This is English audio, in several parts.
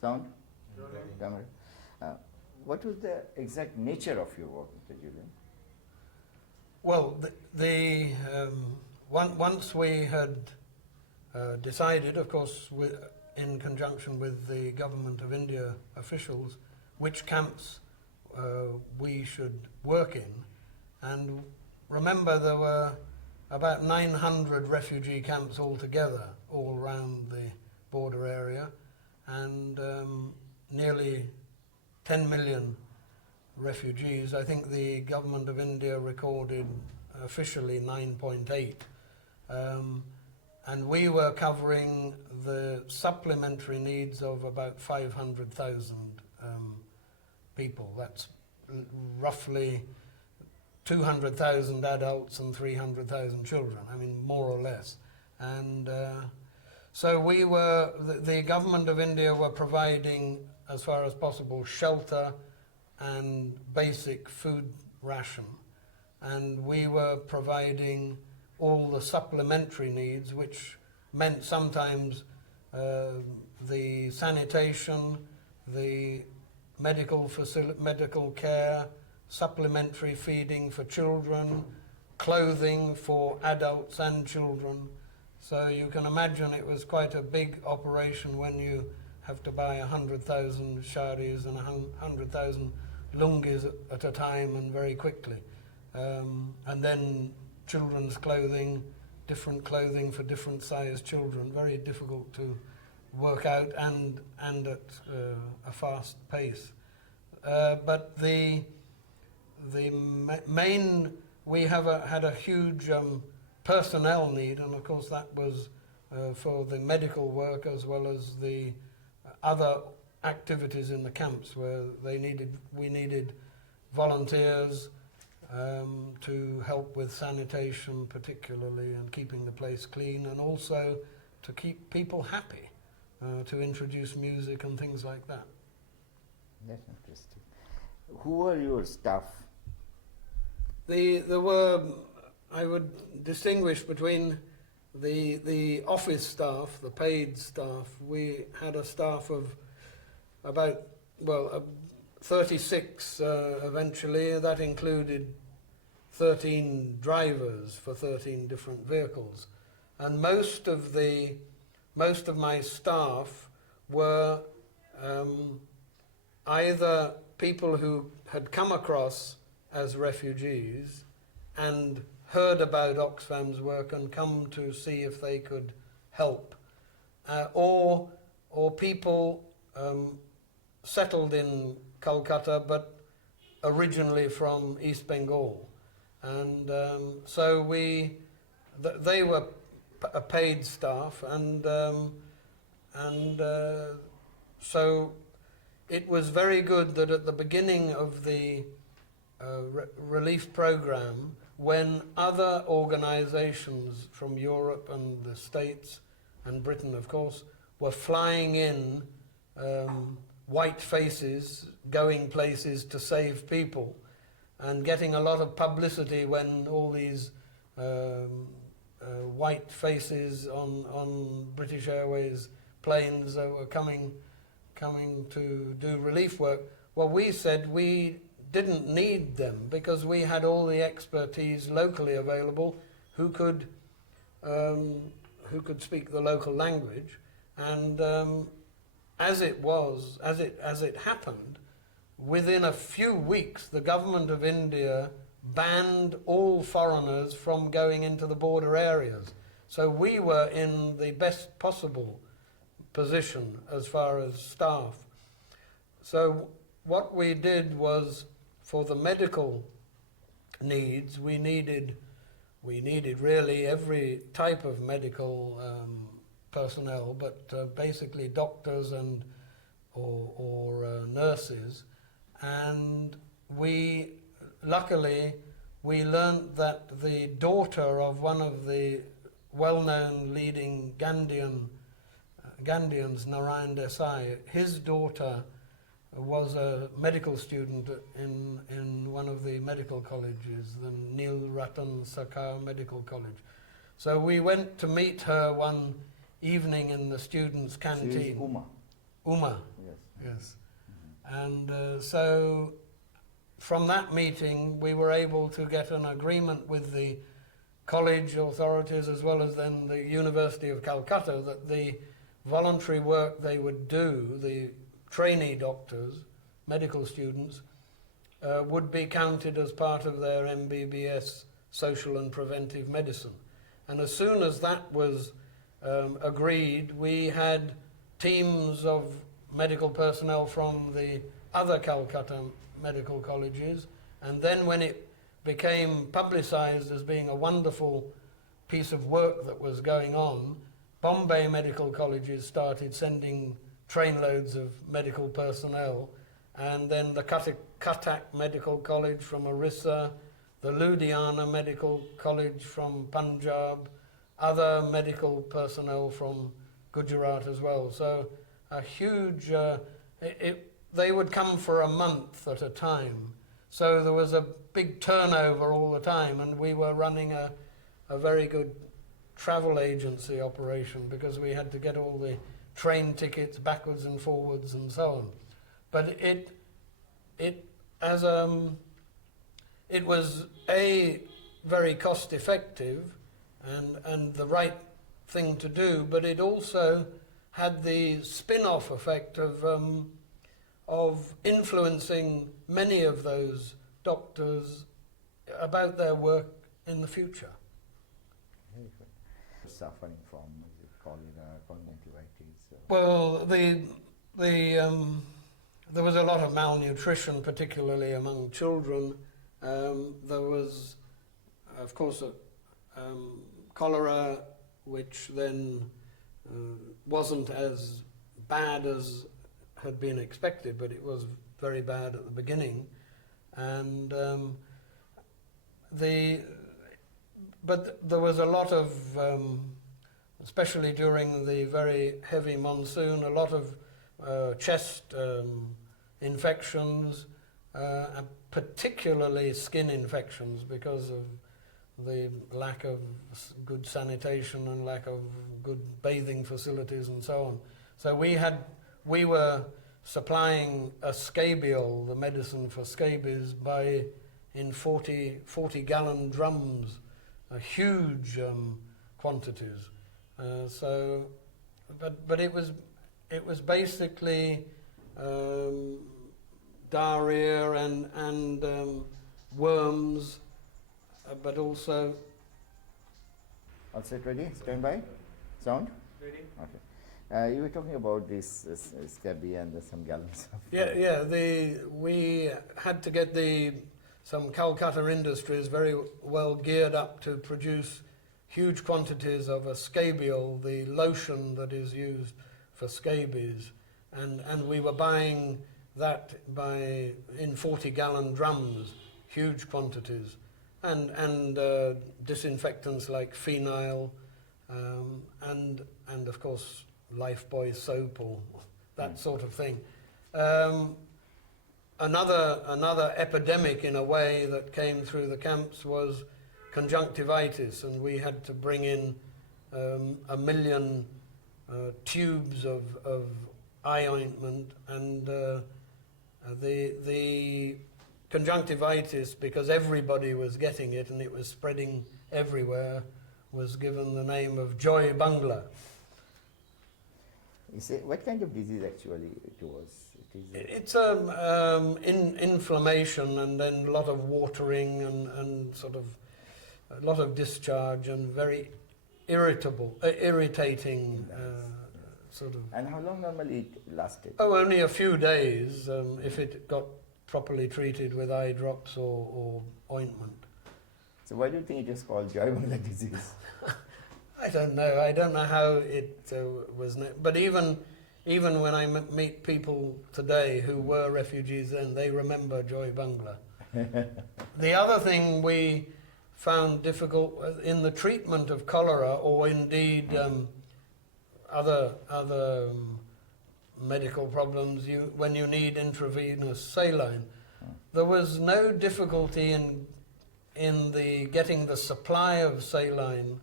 Sound? Camera. What was the exact nature of your work, Mr. Julian? Well, once we had decided, of course, in conjunction with the Government of India officials, which camps we should work in. And remember, there were about 900 refugee camps altogether, all around the border area, and nearly 10 million refugees. I think the Government of India recorded officially 9.8. And we were covering the supplementary needs of about 500,000 people. That's roughly 200,000 adults and 300,000 children, I mean, more or less. And so the Government of India were providing, as far as possible, shelter and basic food ration. And we were providing all the supplementary needs, which meant sometimes the sanitation, the medical care, supplementary feeding for children, clothing for adults and children. So you can imagine it was quite a big operation when you have to buy 100,000 sharis and 100,000 lungis at a time and very quickly. And then children's clothing, different clothing for different sized children, very difficult to work out and at a fast pace. But the main, we had a huge personnel need, and of course that was for the medical work as well as the other activities in the camps where we needed volunteers to help with sanitation particularly and keeping the place clean, and also to keep people happy, to introduce music and things like that. That's interesting. Who were your staff? There were, I would distinguish between the office staff, the paid staff. We had a staff of about, 36 eventually. That included 13 drivers for 13 different vehicles. And most of my staff were either people who had come across as refugees and heard about Oxfam's work and come to see if they could help, or people settled in Calcutta but originally from East Bengal. And so they were a paid staff, and so it was very good that at the beginning of the relief program, when other organizations from Europe and the States and Britain, of course, were flying in white faces, going places to save people, and getting a lot of publicity when all these white faces on British Airways planes were coming to do relief work. Well, we said we didn't need them because we had all the expertise locally available who could speak the local language. And as it happened, within a few weeks, the Government of India banned all foreigners from going into the border areas. So we were in the best possible position as far as staff. So what we did was, for the medical needs, we needed really every type of medical personnel, but basically doctors and or nurses. And luckily we learnt that the daughter of one of the well-known leading Gandhians, Narayan Desai, his daughter was a medical student in one of the medical colleges, the Neil Ratan Sarkar Medical College. So we went to meet her one evening in the students' canteen. She is Uma. Uma. Yes. yes. And so from that meeting we were able to get an agreement with the college authorities as well as then the University of Calcutta that the voluntary work they would do, the trainee doctors, medical students, would be counted as part of their MBBS social and preventive medicine. And as soon as that was agreed, we had teams of medical personnel from the other Calcutta medical colleges, and then when it became publicised as being a wonderful piece of work that was going on, Bombay medical colleges started sending trainloads of medical personnel, and then the Cuttack Medical College from Orissa, the Ludhiana Medical College from Punjab, other medical personnel from Gujarat as well. So a huge, they would come for a month at a time. So there was a big turnover all the time, and we were running a very good travel agency operation because we had to get all the train tickets backwards and forwards and so on. But it was very cost effective and the right thing to do, but it also had the spin-off effect of influencing many of those doctors about their work in the future. Very good. Suffering from cholera, conjunctivitis. Well, there was a lot of malnutrition, particularly among children. There was, of course, cholera, which then wasn't as bad as had been expected, but it was very bad at the beginning. And but there was a lot of, especially during the very heavy monsoon, a lot of chest infections, and particularly skin infections because of the lack of good sanitation and lack of good bathing facilities and so on. So we were supplying a scabiol, the medicine for scabies, in 40-gallon drums, huge quantities. But it was basically diarrhea and worms, but also. All set, ready? Stand by. Sound? Ready? Okay. You were talking about this scabby and some gallons of. Yeah. We had to get some Calcutta industries very well geared up to produce huge quantities of a scabiol, the lotion that is used for scabies, and we were buying that in 40-gallon drums, huge quantities, and disinfectants like phenyl, and of course Lifebuoy soap or that sort of thing. Another epidemic in a way that came through the camps was conjunctivitis, and we had to bring in 1 million tubes of eye ointment, and the conjunctivitis, because everybody was getting it and it was spreading everywhere, was given the name of Joy Bangla. What kind of disease actually it was? It's inflammation, and then a lot of watering and sort of a lot of discharge and very irritating sort of. And how long normally it lasted? Oh, only a few days if it got properly treated with eye drops or ointment. So why do you think it is called Joy Bangla disease? I don't know. I don't know how it was. But even when I meet people today who were refugees then, they remember Joy Bangla. The other thing we found difficult in the treatment of cholera, or indeed other medical problems, when you need intravenous saline, there was no difficulty in getting the supply of saline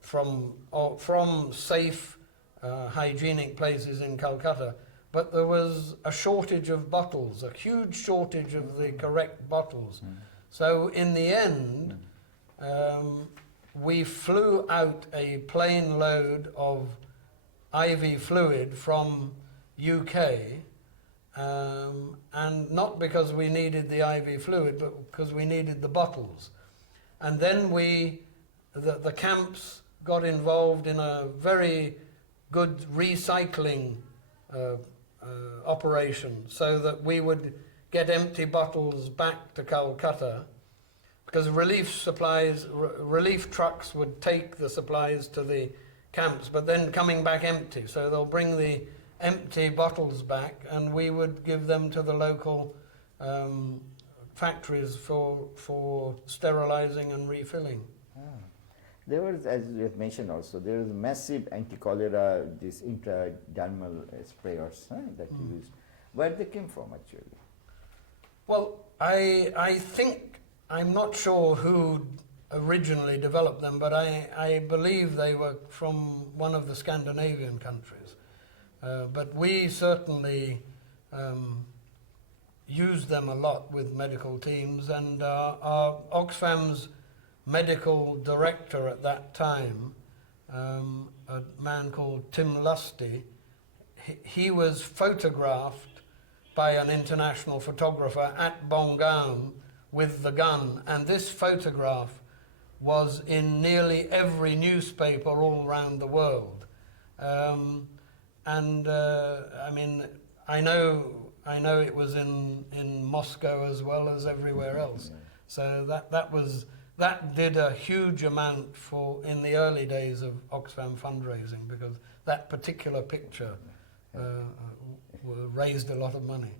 from safe hygienic places in Calcutta. but there was a shortage of bottles, a huge shortage of the correct bottles. So in the end, we flew out a plane load of IV fluid from UK, and not because we needed the IV fluid, but because we needed the bottles. And then the camps got involved in a very good recycling operation, so that we would get empty bottles back to Calcutta, because relief trucks would take the supplies to the camps, but then coming back empty. So they'll bring the empty bottles back, and we would give them to the local factories for sterilizing and refilling. There was, as you have mentioned also, there was massive anti-cholera, this intradermal sprayers that you used. Where they came from, actually? Well, I think, I'm not sure who originally developed them, but I believe they were from one of the Scandinavian countries. But we certainly used them a lot with medical teams, and our Oxfam's medical director at that time, a man called Tim Lusty, he was photographed by an international photographer at Bongaon with the gun, and this photograph was in nearly every newspaper all around the world. I mean, I know it was in Moscow as well as everywhere else. So that did a huge amount in the early days of Oxfam fundraising, because that particular picture raised a lot of money.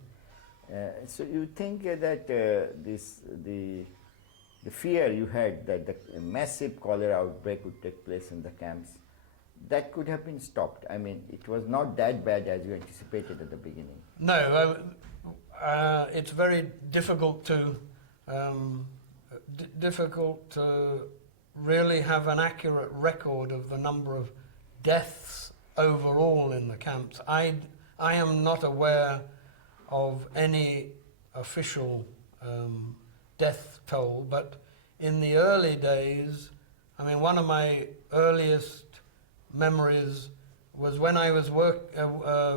So you think that the fear you had that the massive cholera outbreak would take place in the camps, that could have been stopped? I mean, it was not that bad as you anticipated at the beginning. No, it's very difficult to really have an accurate record of the number of deaths overall in the camps. I am not aware of any official death toll, but in the early days, I mean, one of my earliest memories was when I was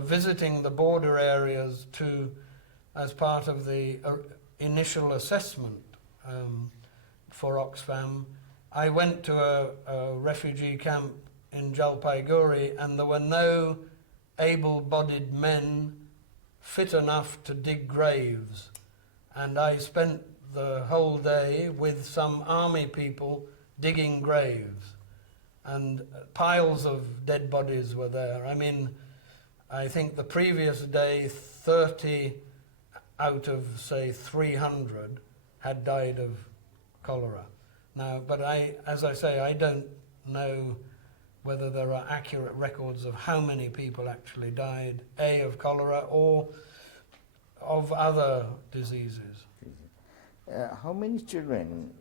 visiting the border areas as part of the initial assessment for Oxfam. I went to a refugee camp in Jalpaiguri, and there were no able-bodied men fit enough to dig graves. And I spent the whole day with some army people digging graves. And piles of dead bodies were there. I mean, I think the previous day, 30 out of, say, 300 had died of cholera. Now, but as I say, I don't know whether there are accurate records of how many people actually died, A, of cholera or of other diseases. How many children?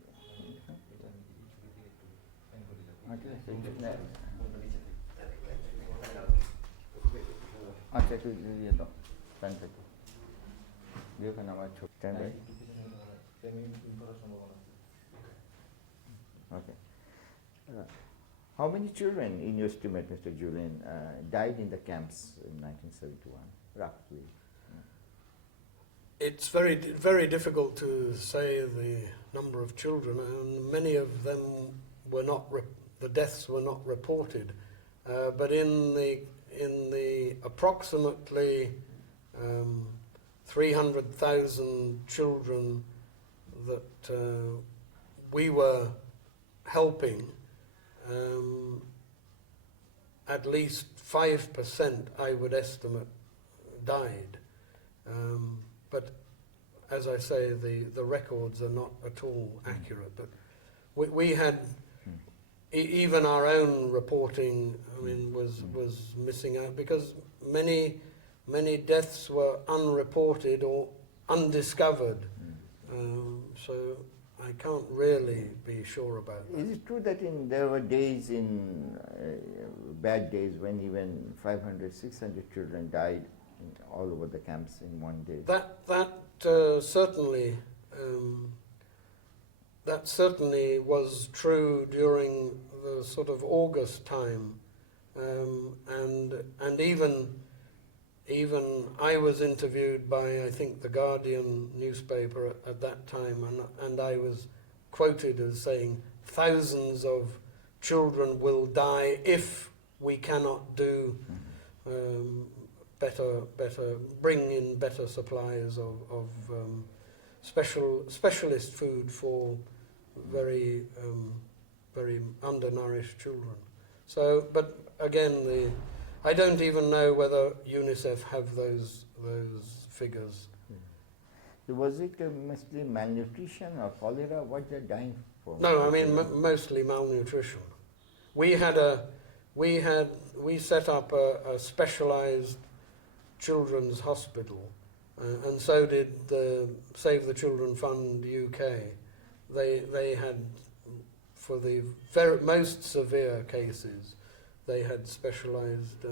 Okay. How many children, in your estimate, Mr. Julian, died in the camps in 1971, roughly? It's very, very difficult to say the number of children, and many of them were not. The deaths were not reported, but in the approximately 300,000 children that we were helping, at least 5%, I would estimate, died. But as I say, the records are not at all accurate. But we had, even our own reporting, I mean, was missing out, because many deaths were unreported or undiscovered. So I can't really be sure about that. Is it true that there were days bad days when even 500, 600 children died all over the camps in one day. That certainly was true during the sort of August time, and even I was interviewed by, I think, the Guardian newspaper at that time, and I was quoted as saying thousands of children will die if we cannot do bring in better supplies of specialist food for very undernourished children. So, but again, I don't even know whether UNICEF have those figures. So was it mostly malnutrition or cholera? What they're dying for? No, I mean mostly malnutrition. We set up a specialised children's hospital, and so did the Save the Children Fund UK. They had, for the most severe cases, they had specialised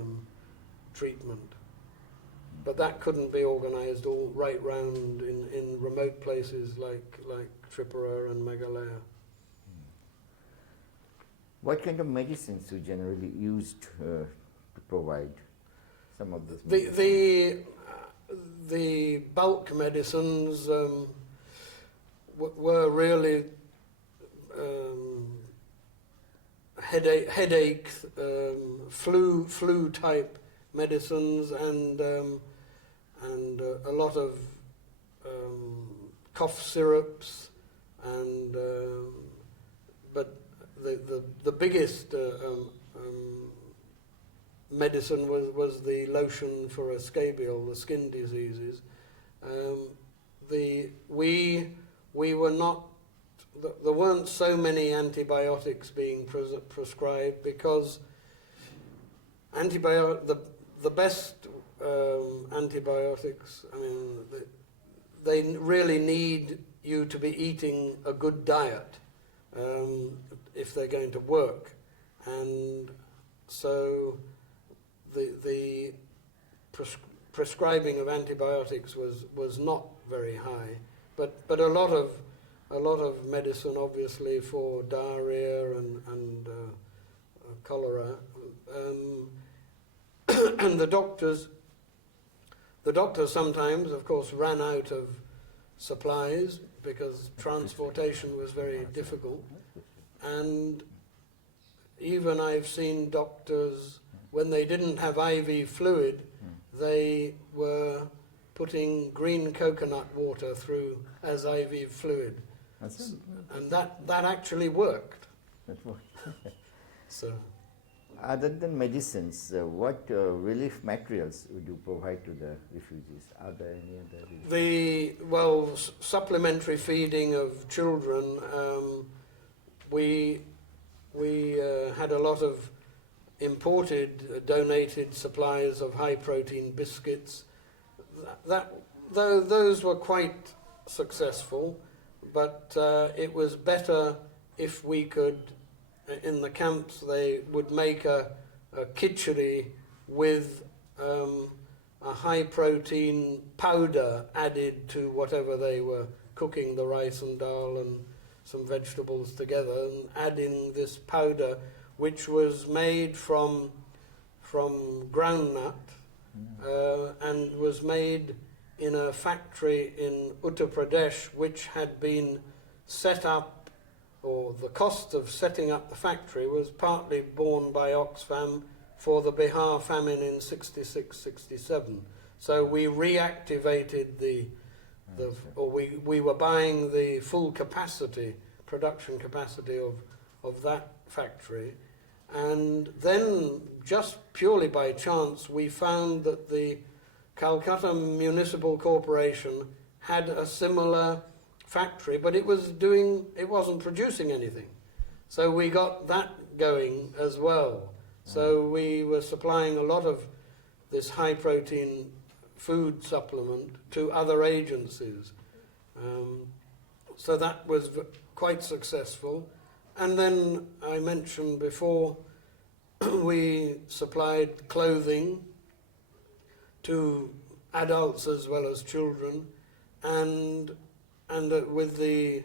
treatment. But that couldn't be organised all right round in remote places like Tripura and Meghalaya. What kind of medicines you generally used to provide some of this medicine? The bulk medicines were really headache, flu type medicines, and a lot of cough syrups, and but the biggest medicine was the lotion for scabial, the skin diseases. We were not. There weren't so many antibiotics being prescribed because the best antibiotics, I mean, they really need you to be eating a good diet if they're going to work, and so the prescribing of antibiotics was not very high, but a lot of medicine, obviously, for diarrhea and cholera, and the doctors sometimes, of course, ran out of supplies because transportation was very difficult, and even I've seen doctors, when they didn't have IV fluid, they were putting green coconut water through as IV fluid. And that actually worked. That worked. So, other than medicines, what relief materials would you provide to the refugees? Are there any other? Supplementary feeding of children. We had a lot of imported, donated supplies of high-protein biscuits. Those were quite successful, but it was better if we could, in the camps, they would make a khichdi with a high-protein powder added to whatever they were cooking, the rice and dal and some vegetables together, and adding this powder, which was made from groundnut and was made in a factory in Uttar Pradesh, which had been set up, or the cost of setting up the factory was partly borne by Oxfam for the Bihar famine in 66-67. So we reactivated we were buying the full production capacity of that factory. And then, just purely by chance, we found that the Calcutta Municipal Corporation had a similar factory, but it wasn't producing anything. So we got that going as well. So we were supplying a lot of this high-protein food supplement to other agencies. So that was quite successful. And then I mentioned before, we supplied clothing to adults as well as children, and with the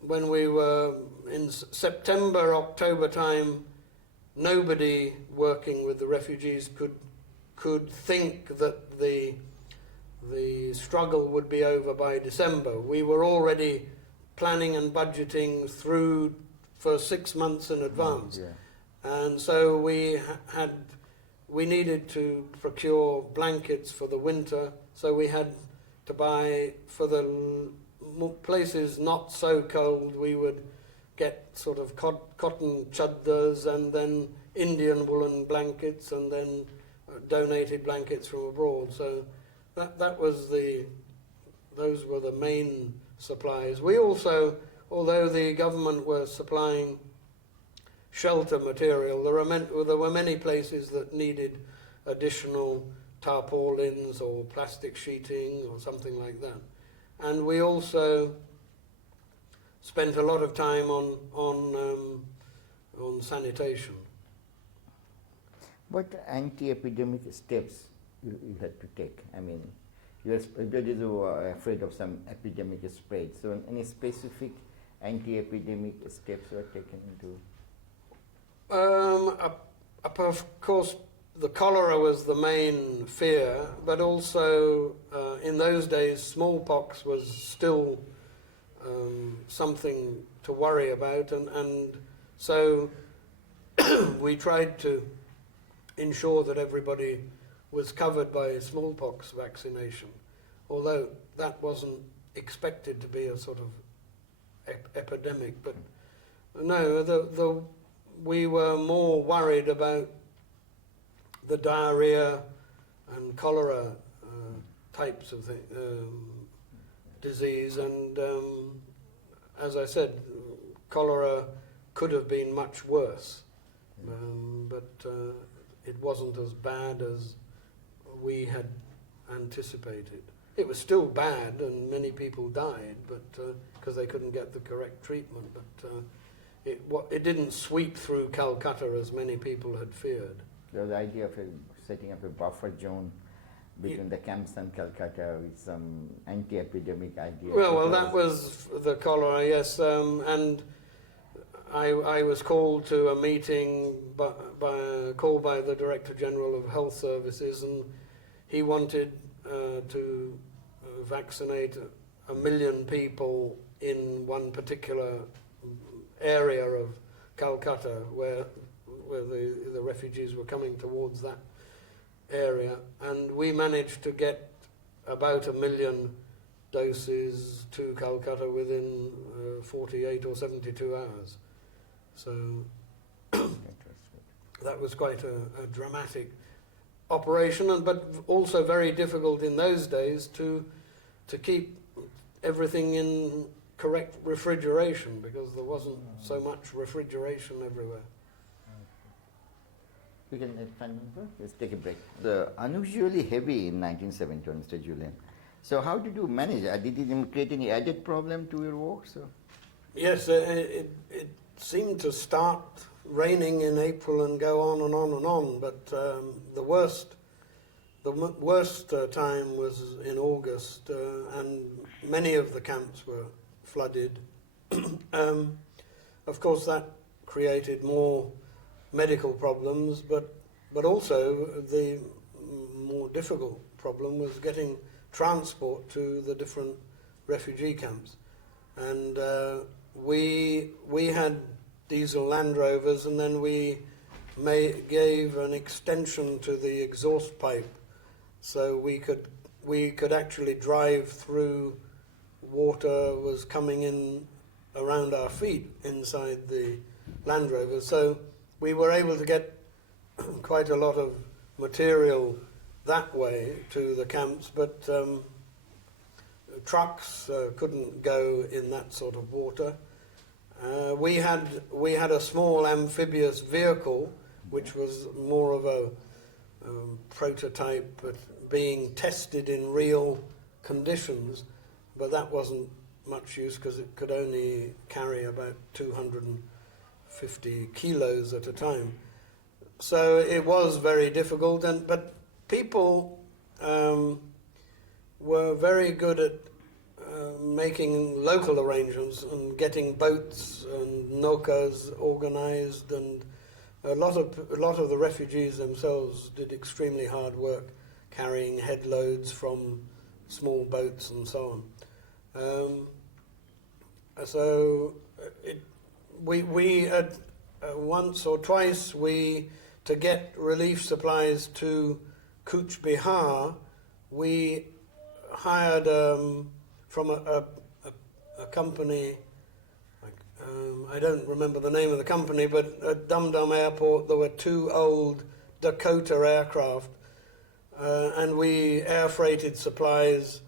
when we were in September, October time, nobody working with the refugees could think that the struggle would be over by December. We were already planning and budgeting through for 6 months in advance, and so we needed to procure blankets for the winter. So we had to buy for the places not so cold. We would get sort of cotton chaddars and then Indian woolen blankets and then donated blankets from abroad. So those were the main supplies. We also, although the government were supplying shelter material, there were many places that needed additional tarpaulins or plastic sheeting or something like that. And we also spent a lot of time on sanitation. What anti-epidemic steps you had to take? I mean, everybody were afraid of some epidemic spread. So any specific anti-epidemic steps were taken into? Of course, the cholera was the main fear, but also in those days smallpox was still something to worry about, and so we tried to ensure that everybody was covered by smallpox vaccination, although that wasn't expected to be a sort of epidemic. But no, we were more worried about the diarrhea and cholera types of disease, and as I said, cholera could have been much worse, but it wasn't as bad as we had anticipated. It was still bad, and many people died, but because they couldn't get the correct treatment. But it didn't sweep through Calcutta as many people had feared. The idea of setting up a buffer zone between the camps and Calcutta with some anti-epidemic idea. Well, that was the cholera, yes, and I was called to a meeting called by the Director General of Health Services, and he wanted to vaccinate 1 million people in one particular area of Calcutta where the refugees were coming towards that area, and we managed to get about 1 million doses to Calcutta within 48 or 72 hours. So that was quite a dramatic operation, but also very difficult in those days to keep everything in correct refrigeration, because there wasn't so much refrigeration everywhere. We can let's take a break. Unusually heavy in 1971, Mr. Julian. So how did you manage? Did it create any added problem to your work? So? Yes, it seemed to start raining in April and go on and on and on, but the worst time was in August, and many of the camps were flooded. Of course, that created more medical problems, but also the more difficult problem was getting transport to the different refugee camps. And we had diesel Land Rovers, and then we gave an extension to the exhaust pipe, so we could actually drive through. Water was coming in around our feet inside the Land Rover, so we were able to get quite a lot of material that way to the camps, but trucks couldn't go in that sort of water. We had a small amphibious vehicle, which was more of a prototype, but being tested in real conditions, but that wasn't much use because it could only carry about 250 kilos at a time. So it was very difficult, but people were very good at making local arrangements and getting boats and nokas organized, and a lot of the refugees themselves did extremely hard work carrying headloads from small boats and so on. We had once or twice to get relief supplies to Cooch Behar, we hired from a company, I don't remember the name of the company, but at Dum Dum Airport there were 2 old Dakota aircraft, and we air freighted supplies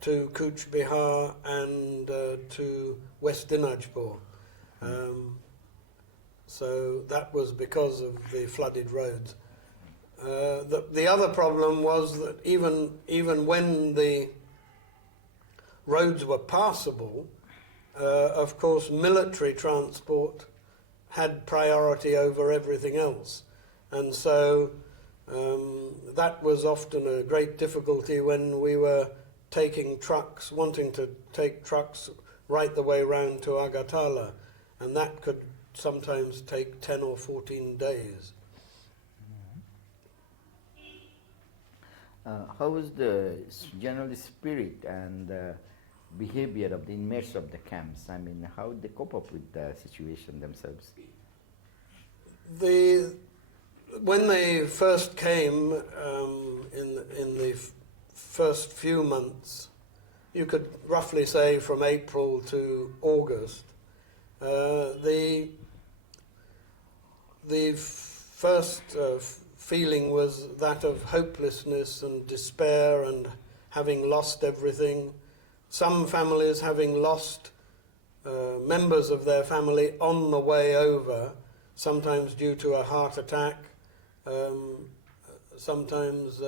to Cooch Behar and to West Dinajpur. So that was because of the flooded roads. The other problem was that even when the roads were passable, of course military transport had priority over everything else. And so that was often a great difficulty when we were wanting to take trucks right the way round to Agartala, and that could sometimes take 10 or 14 days. How was the general spirit and behavior of the inmates of the camps? I mean, how they cope up with the situation themselves? When they first came, in the first few months, you could roughly say from April to August, the first feeling was that of hopelessness and despair and having lost everything. Some families having lost members of their family on the way over, sometimes due to a heart attack, sometimes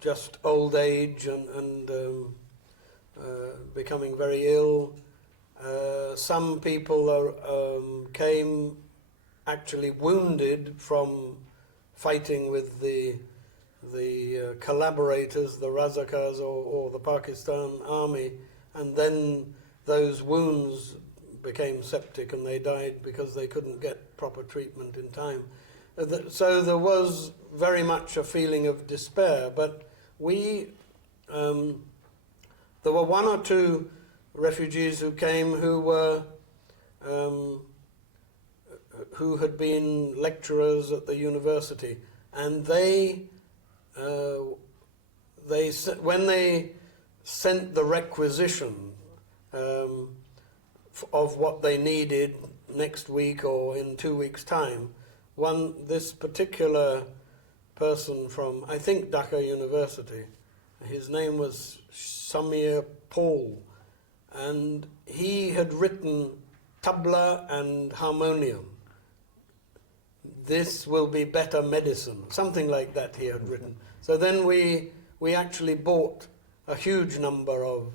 just old age and becoming very ill. Some people came actually wounded from fighting with the collaborators, the Razakars or the Pakistan army, and then those wounds became septic and they died because they couldn't get proper treatment in time. So there was very much a feeling of despair, but there were 1 or 2 refugees who came who had been lecturers at the university, and when they sent the requisition of what they needed next week or in 2 weeks' time, this particular person from, I think, Dhaka University, his name was Samir Paul, and he had written tabla and harmonium. This will be better medicine, something like that he had written. So then we actually bought a huge number of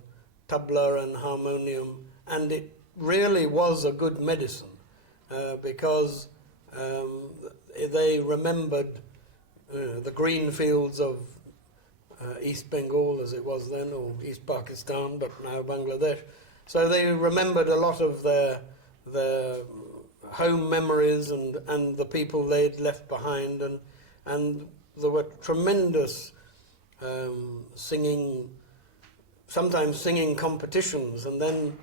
tabla and harmonium, and it really was a good medicine because they remembered the green fields of East Bengal, as it was then, or East Pakistan, but now Bangladesh. So they remembered a lot of their home memories and the people they'd left behind, and there were tremendous sometimes singing competitions, and then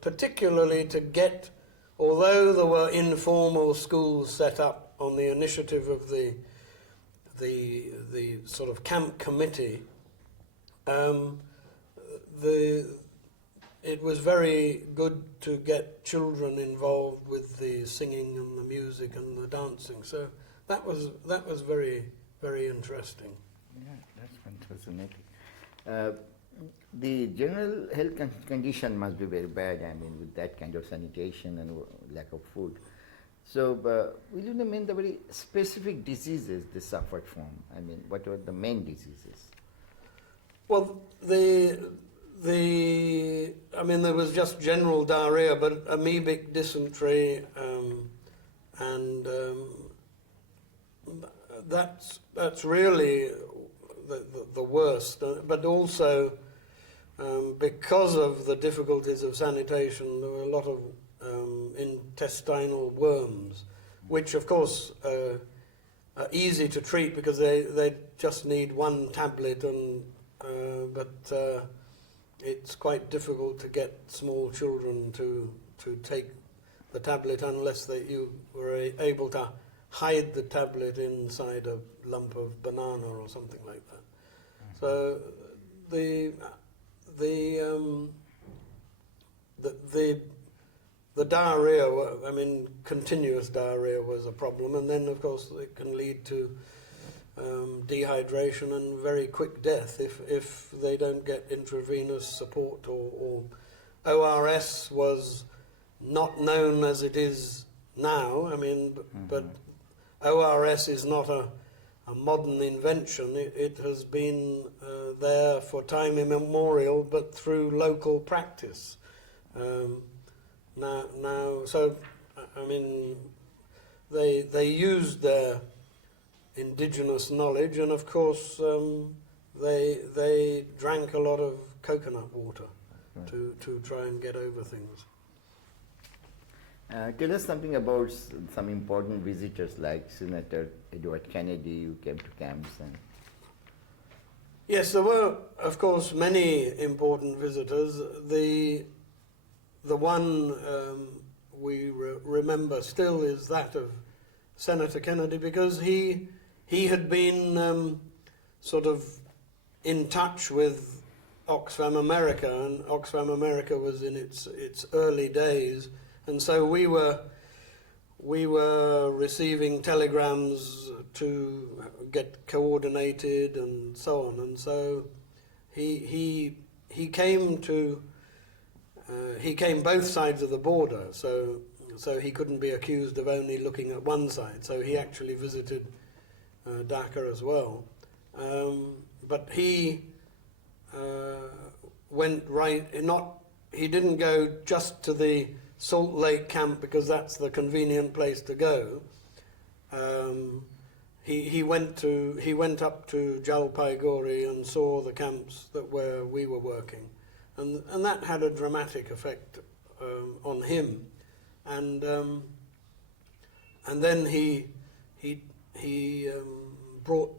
particularly to get, although there were informal schools set up on the initiative of the sort of camp committee, it was very good to get children involved with the singing and the music and the dancing. So that was very, very interesting. Yeah, that's fascinating. The general health condition must be very bad, I mean, with that kind of sanitation and lack of food. So, will you name the very specific diseases they suffered from? I mean, what were the main diseases? Well, there was just general diarrhea, but amoebic dysentery, and that's really the worst. But also, because of the difficulties of sanitation, there were a lot of intestinal worms, which of course are easy to treat because they just need one tablet, but it's quite difficult to get small children to take the tablet unless you were able to hide the tablet inside a lump of banana or something like that. So the diarrhea, I mean, continuous diarrhea was a problem, and then of course it can lead to dehydration and very quick death if they don't get intravenous support, or ORS was not known as it is now. I mean, but ORS is not a modern invention. It has been there for time immemorial, but through local practice. Now, so I mean, they used their indigenous knowledge, and of course they drank a lot of coconut water to try and get over things. Tell us something about some important visitors like Senator Edward Kennedy, who came to camps. And yes, there were, of course, many important visitors. The one we remember still is that of Senator Kennedy, because he had been sort of in touch with Oxfam America, and Oxfam America was in its early days, and so we were receiving telegrams to get coordinated and so on, and so he came to he came both sides of the border, so he couldn't be accused of only looking at one side. So he actually visited Dhaka as well, but he went right. He didn't go just to the Salt Lake camp because that's the convenient place to go. He went up to Jalpaiguri and saw the camps where we were working, and that had a dramatic effect on him. And then he brought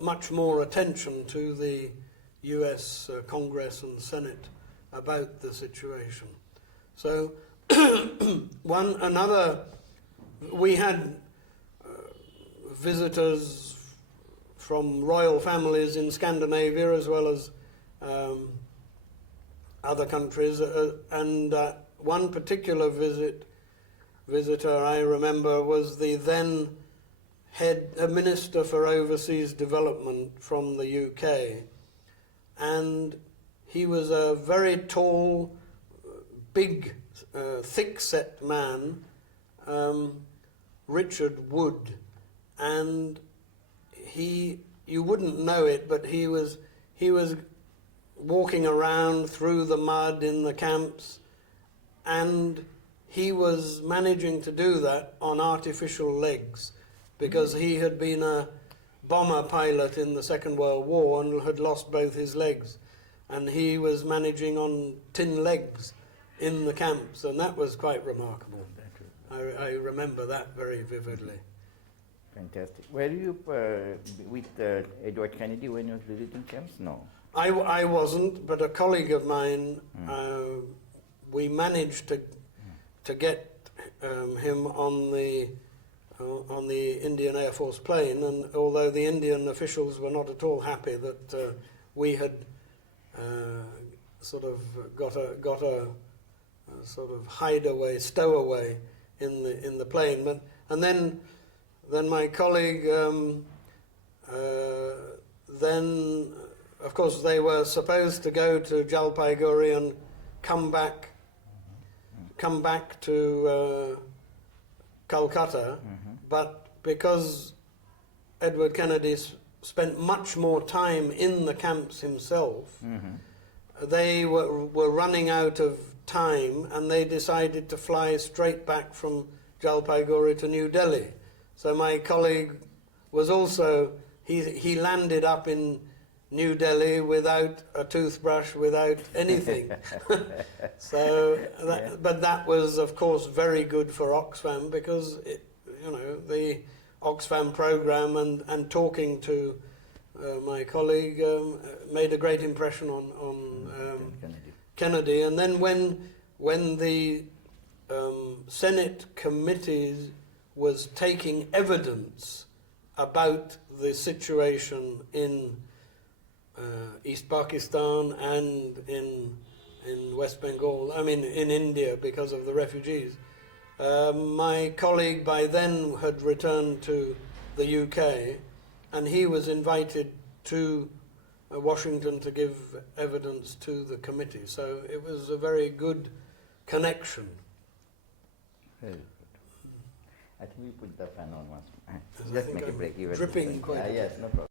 much more attention to the U.S. Congress and Senate about the situation. So we had visitors from royal families in Scandinavia as well as other countries, and one particular visitor I remember was the then Minister for Overseas Development from the UK, and he was a very tall, big, thick-set man, Richard Wood, and you wouldn't know it, but he was walking around through the mud in the camps, and he was managing to do that on artificial legs, because he had been a bomber pilot in the Second World War and had lost both his legs, and he was managing on tin legs in the camps, and that was quite remarkable. I remember that very vividly. Fantastic. Were you with Edward Kennedy when you were visiting camps? No. I wasn't, but a colleague of mine, we managed to get him on the Indian Air Force plane, and although the Indian officials were not at all happy that we had sort of got a sort of stowaway in the plane, and then my colleague then, of course, they were supposed to go to Jalpaiguri and come back to Calcutta, but because Edward Kennedy spent much more time in the camps himself, they were running out of time, and they decided to fly straight back from Jalpaiguri to New Delhi. So my colleague was also he landed up in New Delhi without a toothbrush, without anything. But that was, of course, very good for Oxfam, because the Oxfam program and talking to my colleague made a great impression on Kennedy. And then when the Senate committee was taking evidence about the situation in East Pakistan and in West Bengal, in India, because of the refugees. My colleague by then had returned to the UK, and he was invited to Washington to give evidence to the committee. So it was a very good connection. Very good. I think we put the fan on once. Just make a break. Dripping quite a bit. Yes, no problem.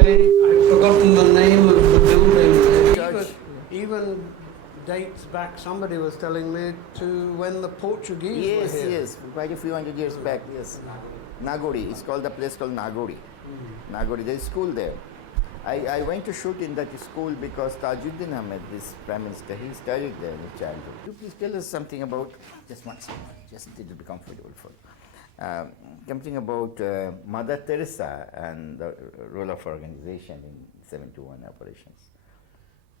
I've forgotten the name of the building. Church. Even dates back, somebody was telling me, to when the Portuguese were here. Yes, quite a few hundred years back, yes. Nagori, it's called the place called Nagori. Nagori, there is school there. I went to shoot in that school because Tajuddin Ahmed, this Prime Minister, he studied there in his childhood. Could you please tell us something about, just one second, just a little bit comfortable for something about Mother Teresa and the role of organization in 721 operations.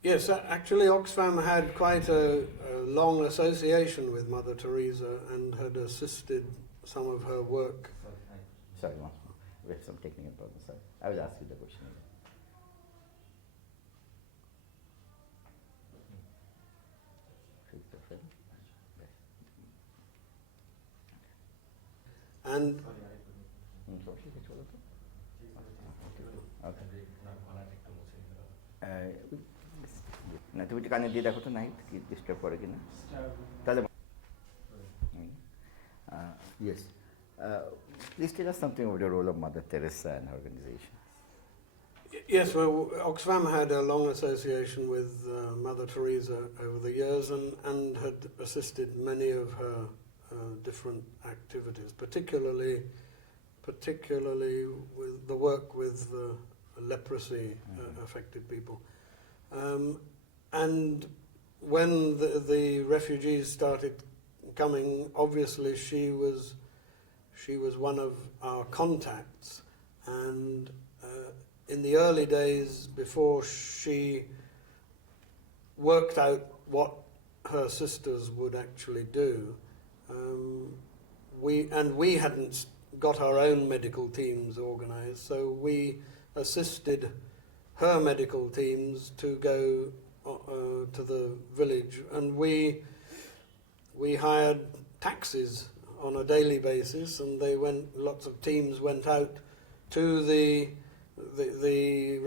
Yes, actually Oxfam had quite a long association with Mother Teresa and had assisted some of her work. Sorry, once more. We have some technical problems. Sorry. I will ask you the question again. And না তুমি একটু কানে দিয়ে দেখো তো নাই কি disturb করে কিনা তাহলে yes please tell us something about the role of Mother Teresa and her organization. yes, well, Oxfam had a long association with Mother Teresa over the years and had assisted many of her different activities, particularly with the work with leprosy affected people. And when the refugees started coming, obviously she was one of our contacts, and in the early days before she worked out what her sisters would actually do, we hadn't got our own medical teams organised, so we assisted her medical teams to go to the village, and we hired taxis on a daily basis, and lots of teams went out to the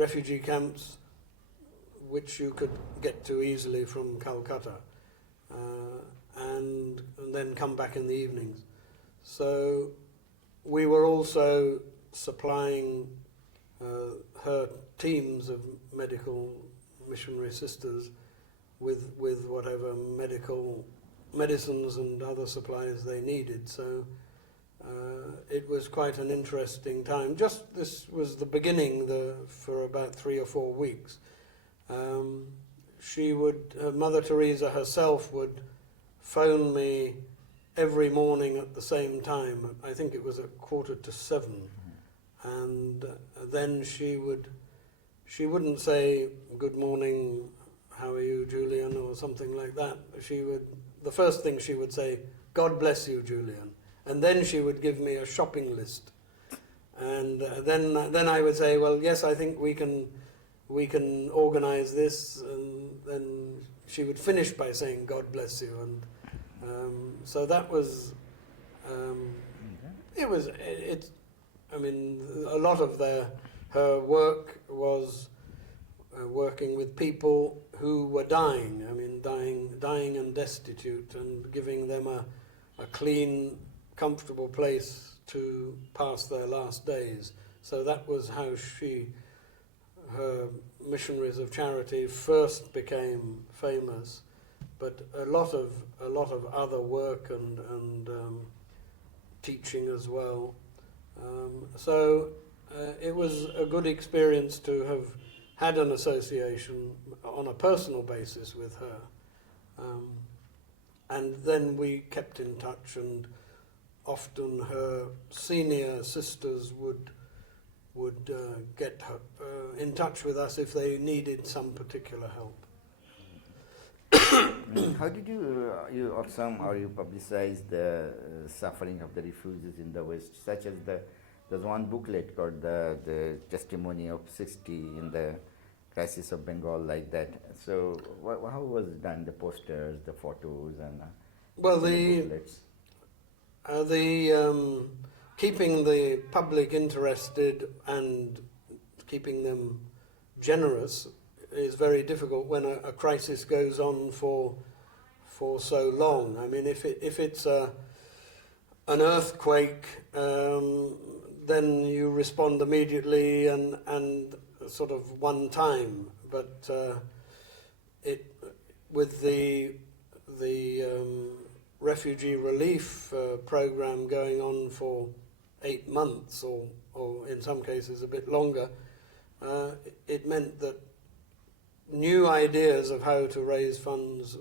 refugee camps, which you could get to easily from Calcutta, and then come back in the evenings. So we were also supplying her teams of medical missionary sisters with whatever medicines and other supplies they needed. So it was quite an interesting time. This was the beginning for about 3 or 4 weeks. Mother Teresa herself would phone me every morning at the same time. I think it was at 6:45. And then she wouldn't say, "Good morning, how are you, Julian?" or something like that. The first thing she would say, "God bless you, Julian." And then she would give me a shopping list. And then I would say, "Well, yes, I think we can organise this." And then she would finish by saying, "God bless you." And so that was, a lot of her work was working with people who were dying. Dying and destitute, and giving them a clean, comfortable place to pass their last days. So that was how her missionaries of charity first became famous. But a lot of other work and teaching as well. So it was a good experience to have had an association on a personal basis with her. And then we kept in touch, and often her senior sisters would get in touch with us if they needed some particular help. How did you Oxfam, or you publicize the suffering of the refugees in the West, such as there's one booklet called the Testimony of 60 in the Crisis of Bengal, like that. So how was it done, the posters, the photos, and the booklets? Keeping the public interested and keeping them generous is very difficult when a crisis goes on for so long. If it's an earthquake, then you respond immediately and sort of one time. But with the refugee relief program going on for 8 months, or in some cases a bit longer, it meant that new ideas of how to raise funds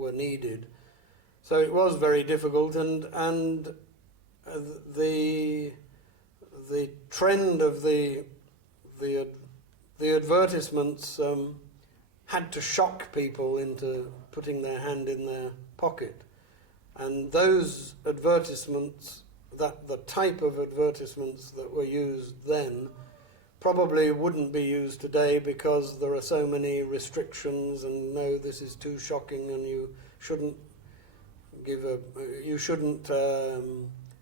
were needed. So it was very difficult, and the trend of the advertisements had to shock people into putting their hand in their pocket. And those advertisements, the type of advertisements that were used then, probably wouldn't be used today, because there are so many restrictions, and no, this is too shocking, and you shouldn't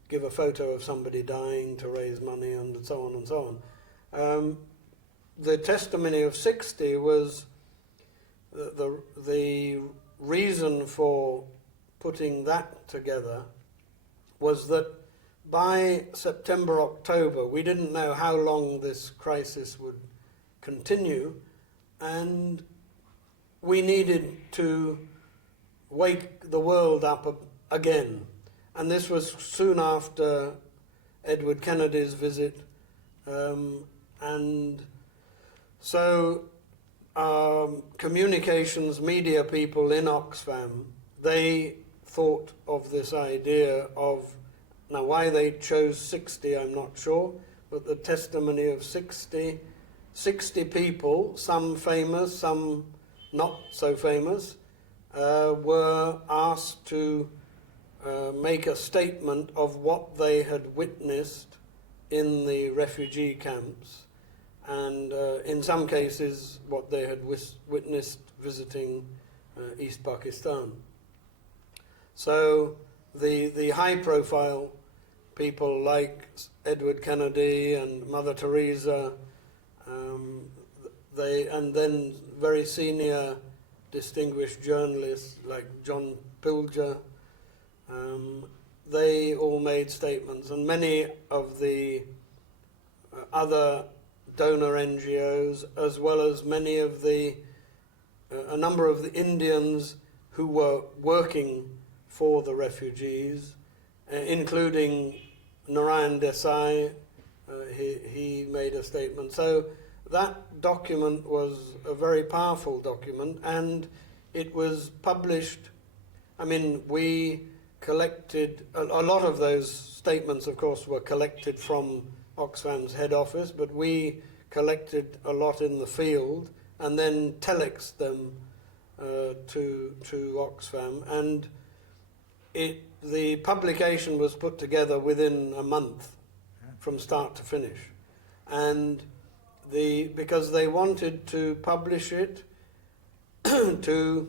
give a photo of somebody dying to raise money, and so on and so on. The testimony of 60 was the reason for putting that together was that by September, October, we didn't know how long this crisis would continue, and we needed to wake the world up again. And this was soon after Edward Kennedy's visit, and so communications media people in Oxfam, they thought of this idea of, now why they chose 60 I'm not sure, but the testimony of 60 people, some famous, some not so famous, were asked to make a statement of what they had witnessed in the refugee camps, and in some cases what they had witnessed visiting East Pakistan. So the high-profile people like Edward Kennedy and Mother Teresa, and then very senior distinguished journalists like John Pilger, they all made statements, and many of the other donor NGOs, as well as many of a number of the Indians who were working for the refugees, including Narayan Desai, he made a statement. So that document was a very powerful document, and it was published. I mean, we collected, a lot of those statements, of course, were collected from Oxfam's head office, but we collected a lot in the field and then telexed them to Oxfam, and the publication was put together within a month from start to finish, and because they wanted to publish it to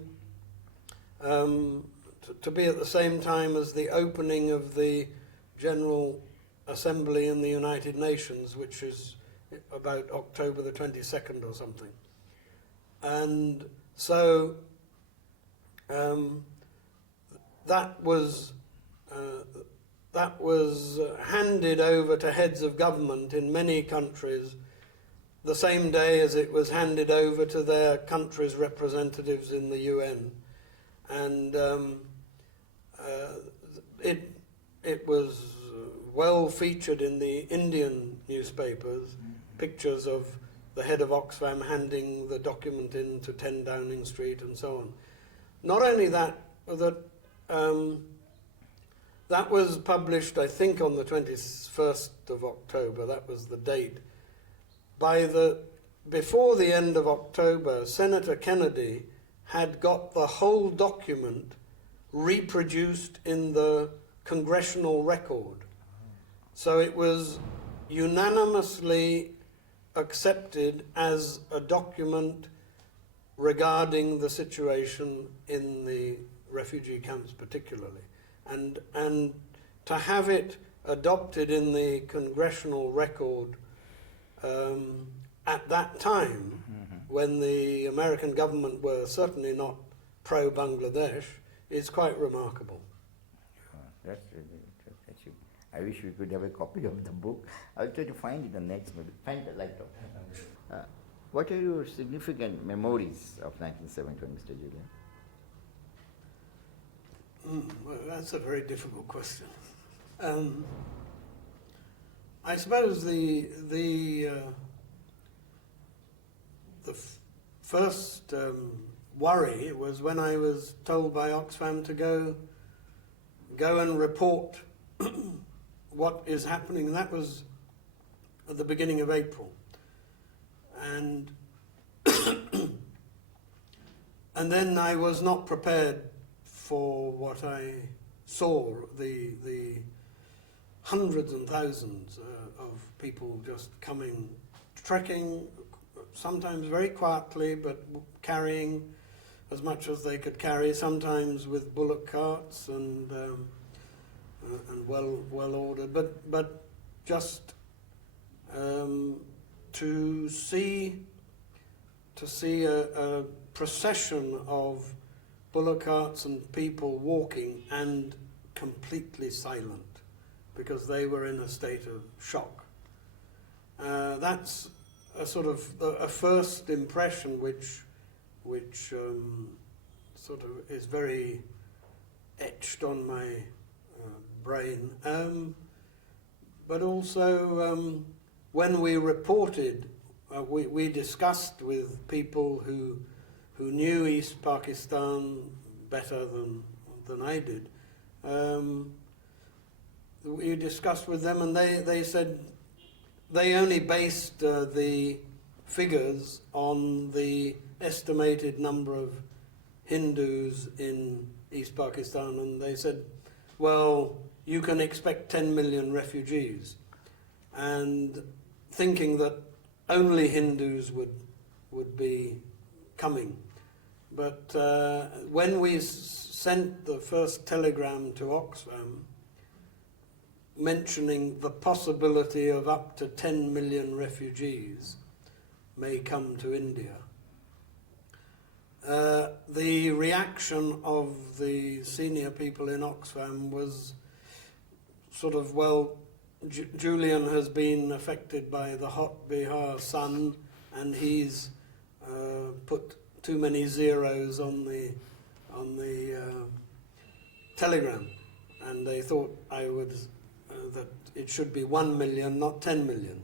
be at the same time as the opening of the General Assembly in the United Nations, which is about October the 22nd or something. And so that was handed over to heads of government in many countries the same day as it was handed over to their country's representatives in the UN. And it was well featured in the Indian newspapers, pictures of the head of Oxfam handing the document in to 10 Downing Street and so on. Not only that, that was published, I think, on the 21st of October, that was the date. Before the end of October, Senator Kennedy had got the whole document reproduced in the congressional record. So it was unanimously accepted as a document regarding the situation in the refugee camps particularly. And to have it adopted in the congressional record at that time, when the American government were certainly not pro-Bangladesh, is quite remarkable. That's really interesting. I wish we could have a copy of the book. I'll try to find it the next maybe. Find the laptop. What are your significant memories of 1971, Mr. Julian? Well, that's a very difficult question. I suppose the first worry was when I was told by Oxfam to go and report what is happening. That was at the beginning of April, and and then I was not prepared for what I saw, the hundreds and thousands of people just coming, trekking, sometimes very quietly, but carrying as much as they could carry, sometimes with bullock carts and and well ordered, but just to see a procession of bullock carts and people walking and completely silent because they were in a state of shock. That's a sort of a first impression which sort of is very etched on my brain. But also when we reported, we discussed with people who knew East Pakistan better than I did. We discussed with them, and they said they only based the figures on the estimated number of Hindus in East Pakistan, and they said, well, you can expect 10 million refugees, and thinking that only Hindus would be coming. But when we sent the first telegram to Oxfam mentioning the possibility of up to 10 million refugees may come to India, the reaction of the senior people in Oxfam was sort of, well, Julian has been affected by the hot Bihar sun, and he's put too many zeros on the telegram, and they thought I would that it should be 1 million, not 10 million.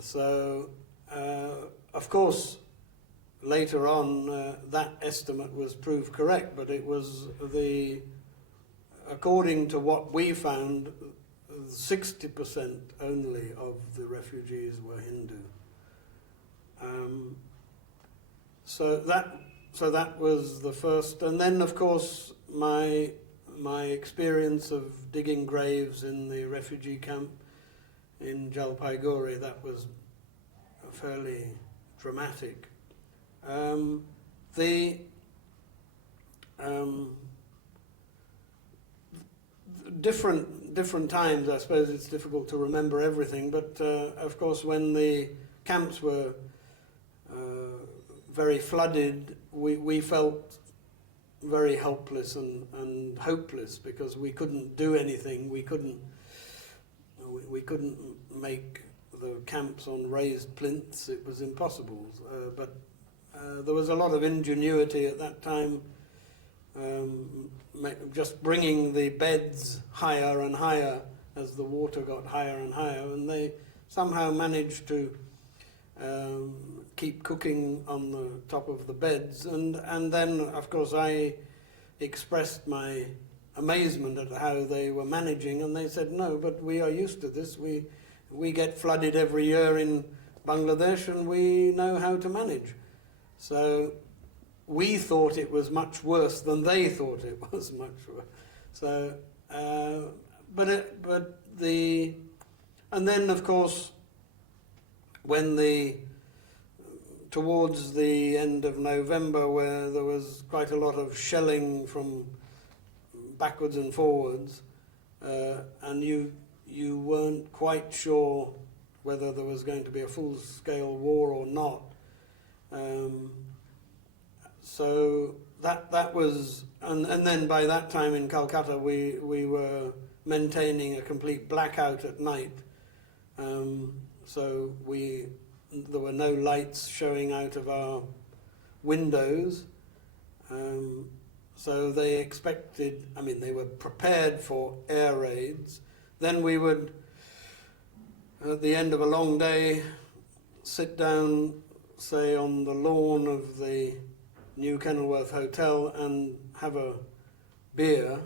So, of course, later on that estimate was proved correct, but it was according to what we found, 60% only of the refugees were Hindu. So that was the first, and then of course my experience of digging graves in the refugee camp in Jalpaiguri, that was fairly dramatic. Different times, I suppose it's difficult to remember everything, but of course when the camps were very flooded, we felt very helpless and hopeless because we couldn't do anything. We couldn't make the camps on raised plinths. It was impossible. But there was a lot of ingenuity at that time, just bringing the beds higher and higher as the water got higher and higher, and they somehow managed to keep cooking on the top of the beds. And then, of course, I expressed my amazement at how they were managing, and they said, no, but we are used to this. We get flooded every year in Bangladesh, and we know how to manage. So we thought it was much worse than they thought it was much worse. So, and then, of course, when towards the end of November, where there was quite a lot of shelling from backwards and forwards, and you weren't quite sure whether there was going to be a full-scale war or not. So that was, and then by that time in Calcutta we were maintaining a complete blackout at night. So there were no lights showing out of our windows. So they expected, they were prepared for air raids. Then we would, at the end of a long day, sit down, say, on the lawn of the New Kenilworth Hotel and have a beer.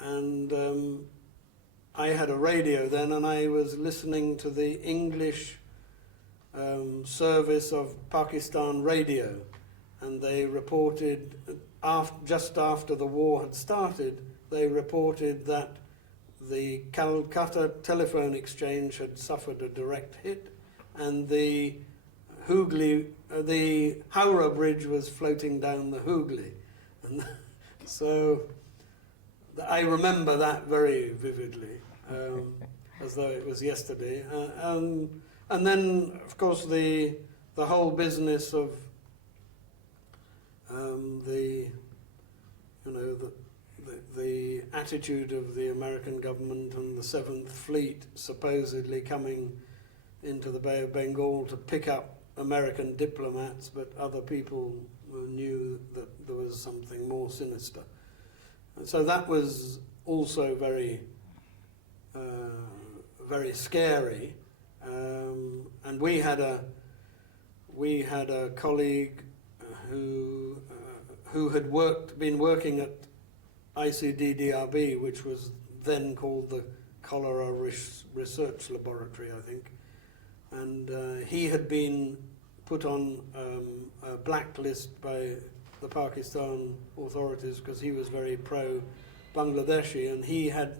And I had a radio then, and I was listening to the English service of Pakistan radio, and they reported, just after the war had started, they reported that the Calcutta telephone exchange had suffered a direct hit, and the Howrah Bridge was floating down the Hooghly. And so I remember that very vividly, as though it was yesterday. And then, of course, the whole business of the attitude of the American government and the Seventh Fleet supposedly coming into the Bay of Bengal to pick up American diplomats, but other people knew that there was something more sinister. And so that was also very, very scary. And we had a colleague who had been working at ICDDRB, which was then called the Cholera Research Laboratory, I think. And he had been put on a blacklist by the Pakistan authorities because he was very pro-Bangladeshi, and he had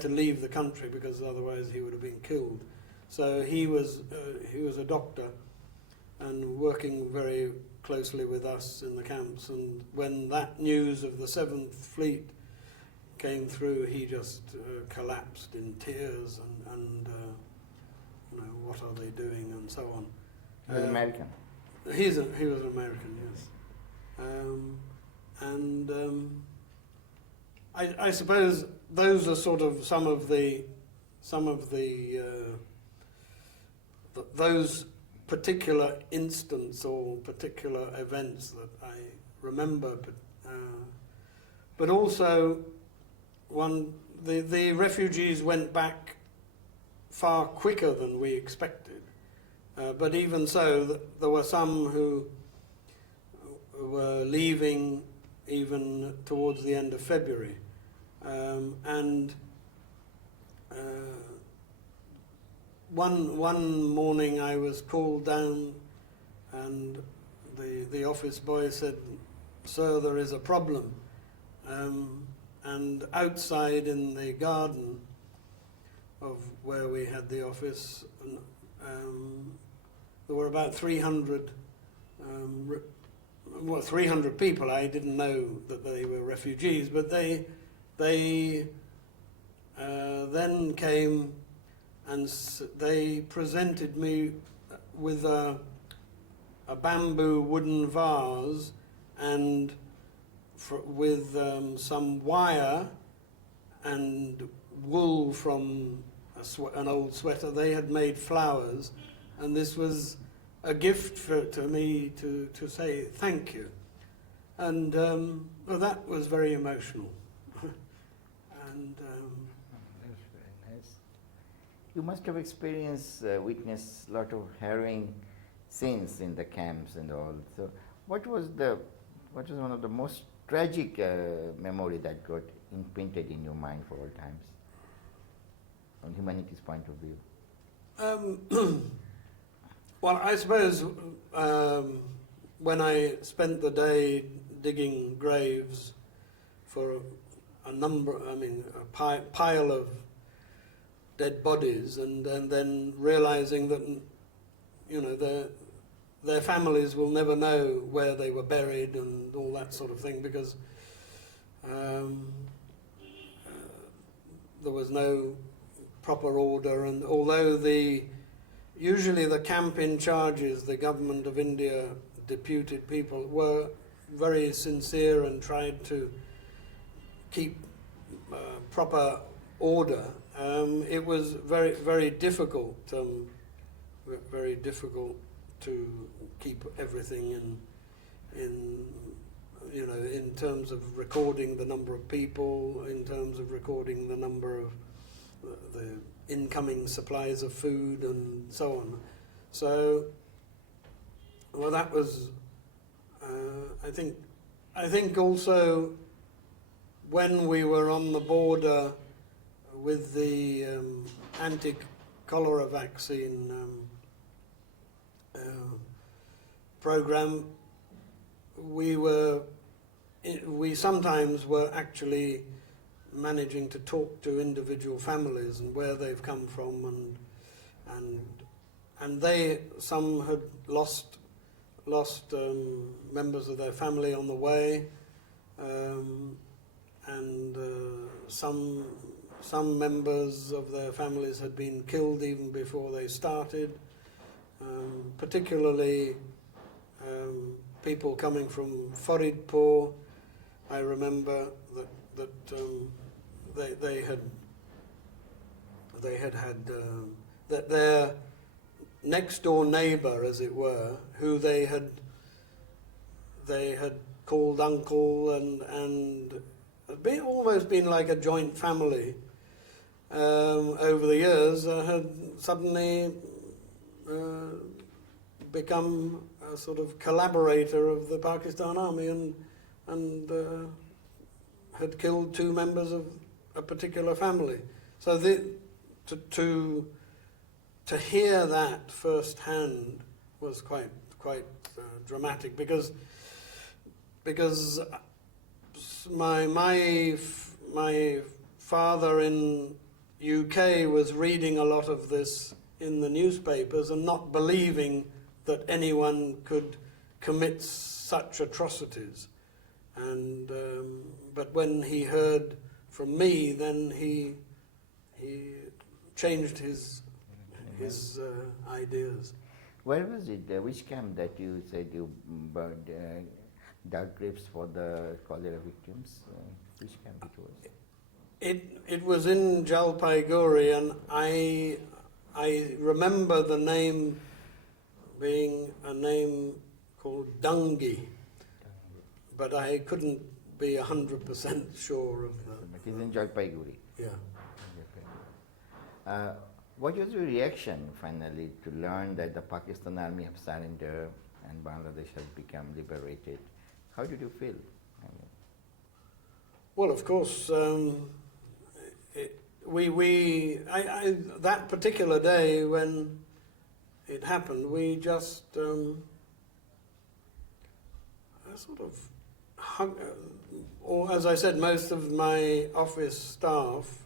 to leave the country because otherwise he would have been killed. So he was a doctor and working very closely with us in the camps, and when that news of the Seventh Fleet came through, he just collapsed in tears and what are they doing and so on. He was American. He was an American, yes. I suppose those are sort of some of the those particular instances or particular events that I remember, but also the refugees went back far quicker than we expected. But even so, there were some who were leaving even towards the end of February. One morning I was called down and the office boy said, "Sir, there is a problem." And outside in the garden of where we had the office, there were about 300 people. I didn't know that they were refugees, but they then came and they presented me with a bamboo wooden vase and with some wire and wool from an old sweater. They had made flowers, and this was a gift to me to say thank you. And well, that was very emotional. And that's very nice. You must have witnessed a lot of harrowing scenes in the camps and all. So, what was one of the most tragic memory that got imprinted in your mind for all times, from humanity's point of view? Well, I suppose when I spent the day digging graves for a pile of dead bodies, and then realizing that, their families will never know where they were buried and all that sort of thing, because there was no proper order. And although usually the camp in charges, the government of India deputed people, were very sincere and tried to keep proper order, it was very, very difficult, very difficult to keep everything in terms of recording the number of people, in terms of recording the number of the incoming supplies of food and so on. So, well, that was, I think also when we were on the border with the anti-cholera vaccine program, we sometimes were actually managing to talk to individual families and where they've come from, and some had lost members of their family on the way, and some members of their families had been killed even before they started, particularly people coming from Faridpur. I remember that they had that their next door neighbour, as it were, who they had called uncle and had almost been like a joint family over the years, had suddenly become a sort of collaborator of the Pakistan army and had killed 2 members of a particular family. So to hear that firsthand was quite dramatic, because my father in UK was reading a lot of this in the newspapers and not believing that anyone could commit such atrocities. And but when he heard from me, then he changed his ideas. Where was it? Which camp that you said you burned dug graves for the cholera victims? Which camp it was? It was in Jalpaiguri, and I remember the name being a name called Dangi, but I couldn't be 100% sure of that. It is in Jalpaiguri. Yeah. What was your reaction finally to learn that the Pakistan army have surrendered and Bangladesh has become liberated? How did you feel? Well, of course, that particular day when it happened, we just sort of hung, or as I said, most of my office staff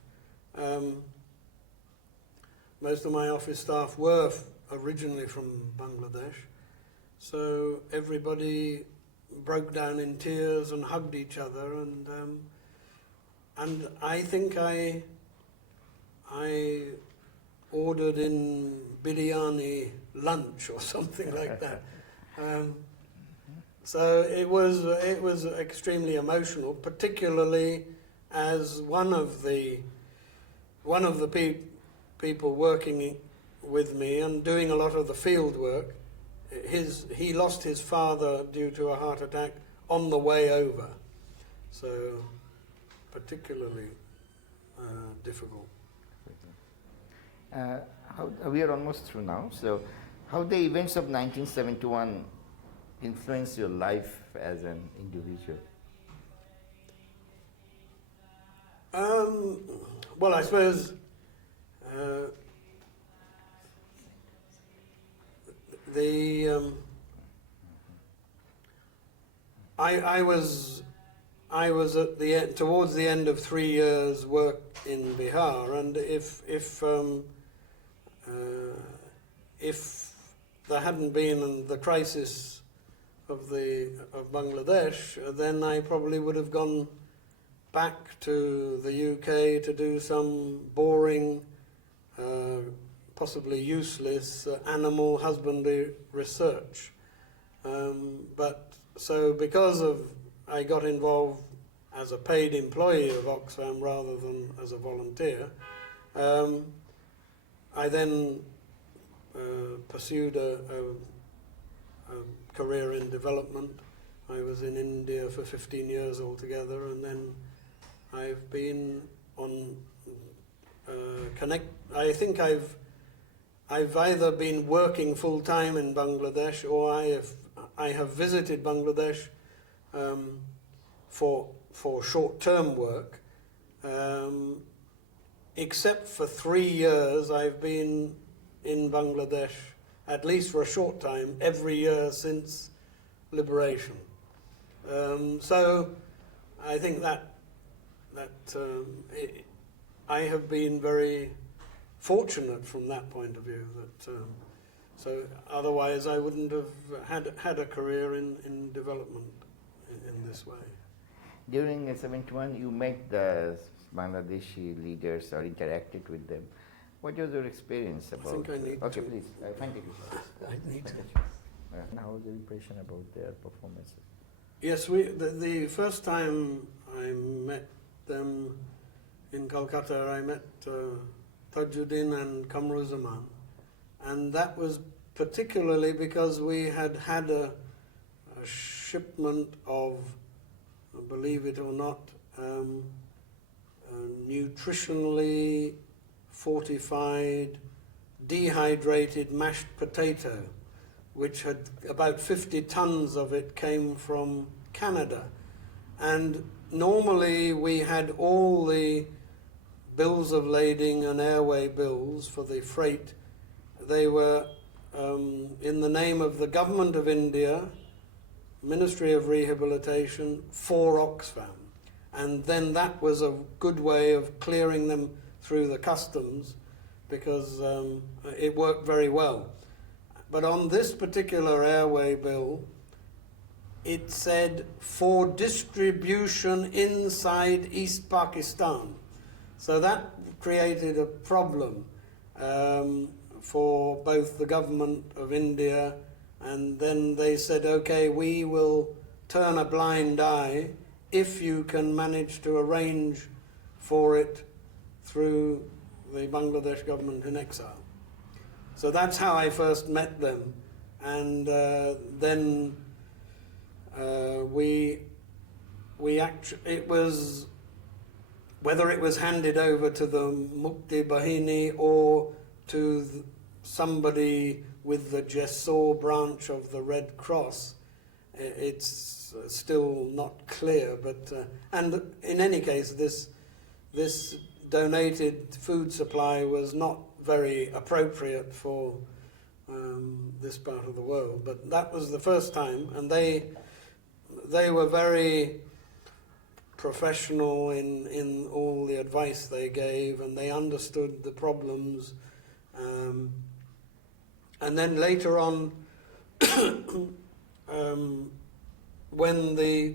were originally from Bangladesh, so everybody broke down in tears and hugged each other, and I think I ordered in biryani lunch or something like that. So it was extremely emotional, particularly as one of the people working with me and doing a lot of the field work. He lost his father due to a heart attack on the way over, so particularly difficult. We are almost through now. So, how the events of 1971 influenced your life as an individual? Well, I suppose I was at towards the end of 3 years' work in Bihar, and if there hadn't been the crisis of Bangladesh, then I probably would have gone back to the UK to do some boring, possibly useless animal husbandry research. Because I got involved as a paid employee of Oxfam rather than as a volunteer, I then pursued a career in development. I was in India for 15 years altogether, and then I've been on I think I've either been working full time in Bangladesh, or I have visited Bangladesh for short-term work. Except for 3 years, I've been in Bangladesh, at least for a short time, every year since liberation. So I think that I have been very fortunate from that point of view. So otherwise, I wouldn't have had a career in development in this way. During 71, you met the Bangladeshi leaders or interacted with them. What was your experience about? think I need okay, to. please. Thank you. I need to. How was the impression about their performances? Yes, the first time I met them in Calcutta, I met Tajuddin and Kamruzaman, and that was particularly because we had had a shipment of, believe it or not, nutritionally fortified, dehydrated mashed potato, which had about 50 tons of it came from Canada. And normally we had all the bills of lading and airway bills for the freight. They were in the name of the Government of India, Ministry of Rehabilitation, for Oxfam. And then that was a good way of clearing them through the customs, because it worked very well. But on this particular airway bill, it said for distribution inside East Pakistan. So that created a problem for both the government of India, and then they said, okay, we will turn a blind eye if you can manage to arrange for it through the Bangladesh government in exile. So that's how I first met them, and then it was, whether it was handed over to the Mukti Bahini or to somebody with the Jessore branch of the Red Cross, it's still not clear. But and in any case, this donated food supply was not very appropriate for this part of the world. But that was the first time, and they were very professional in all the advice they gave, and they understood the problems. And then later on,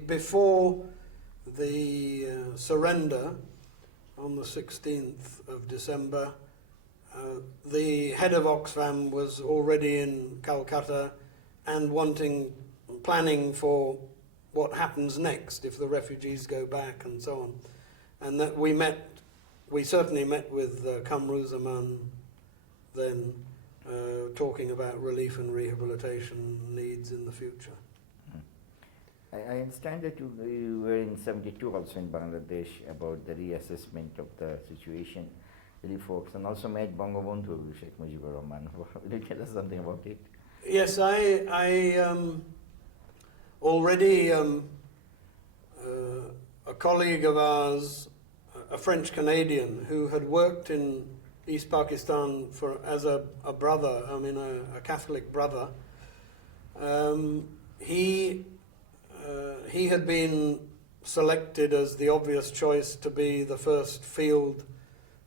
before the surrender on the 16th of December, the head of Oxfam was already in Calcutta and planning for what happens next if the refugees go back and so on. And that we certainly met with Kamruzaman then, talking about relief and rehabilitation needs in the future. I understand that you were in 72 also in Bangladesh about the reassessment of the situation, relief folks, and also met Bangabandhu Sheikh Mujibur Rahman. Will you tell us something about it? Yes, I already a colleague of ours, a French Canadian who had worked in East Pakistan as a brother, a Catholic brother. He had been selected as the obvious choice to be the first field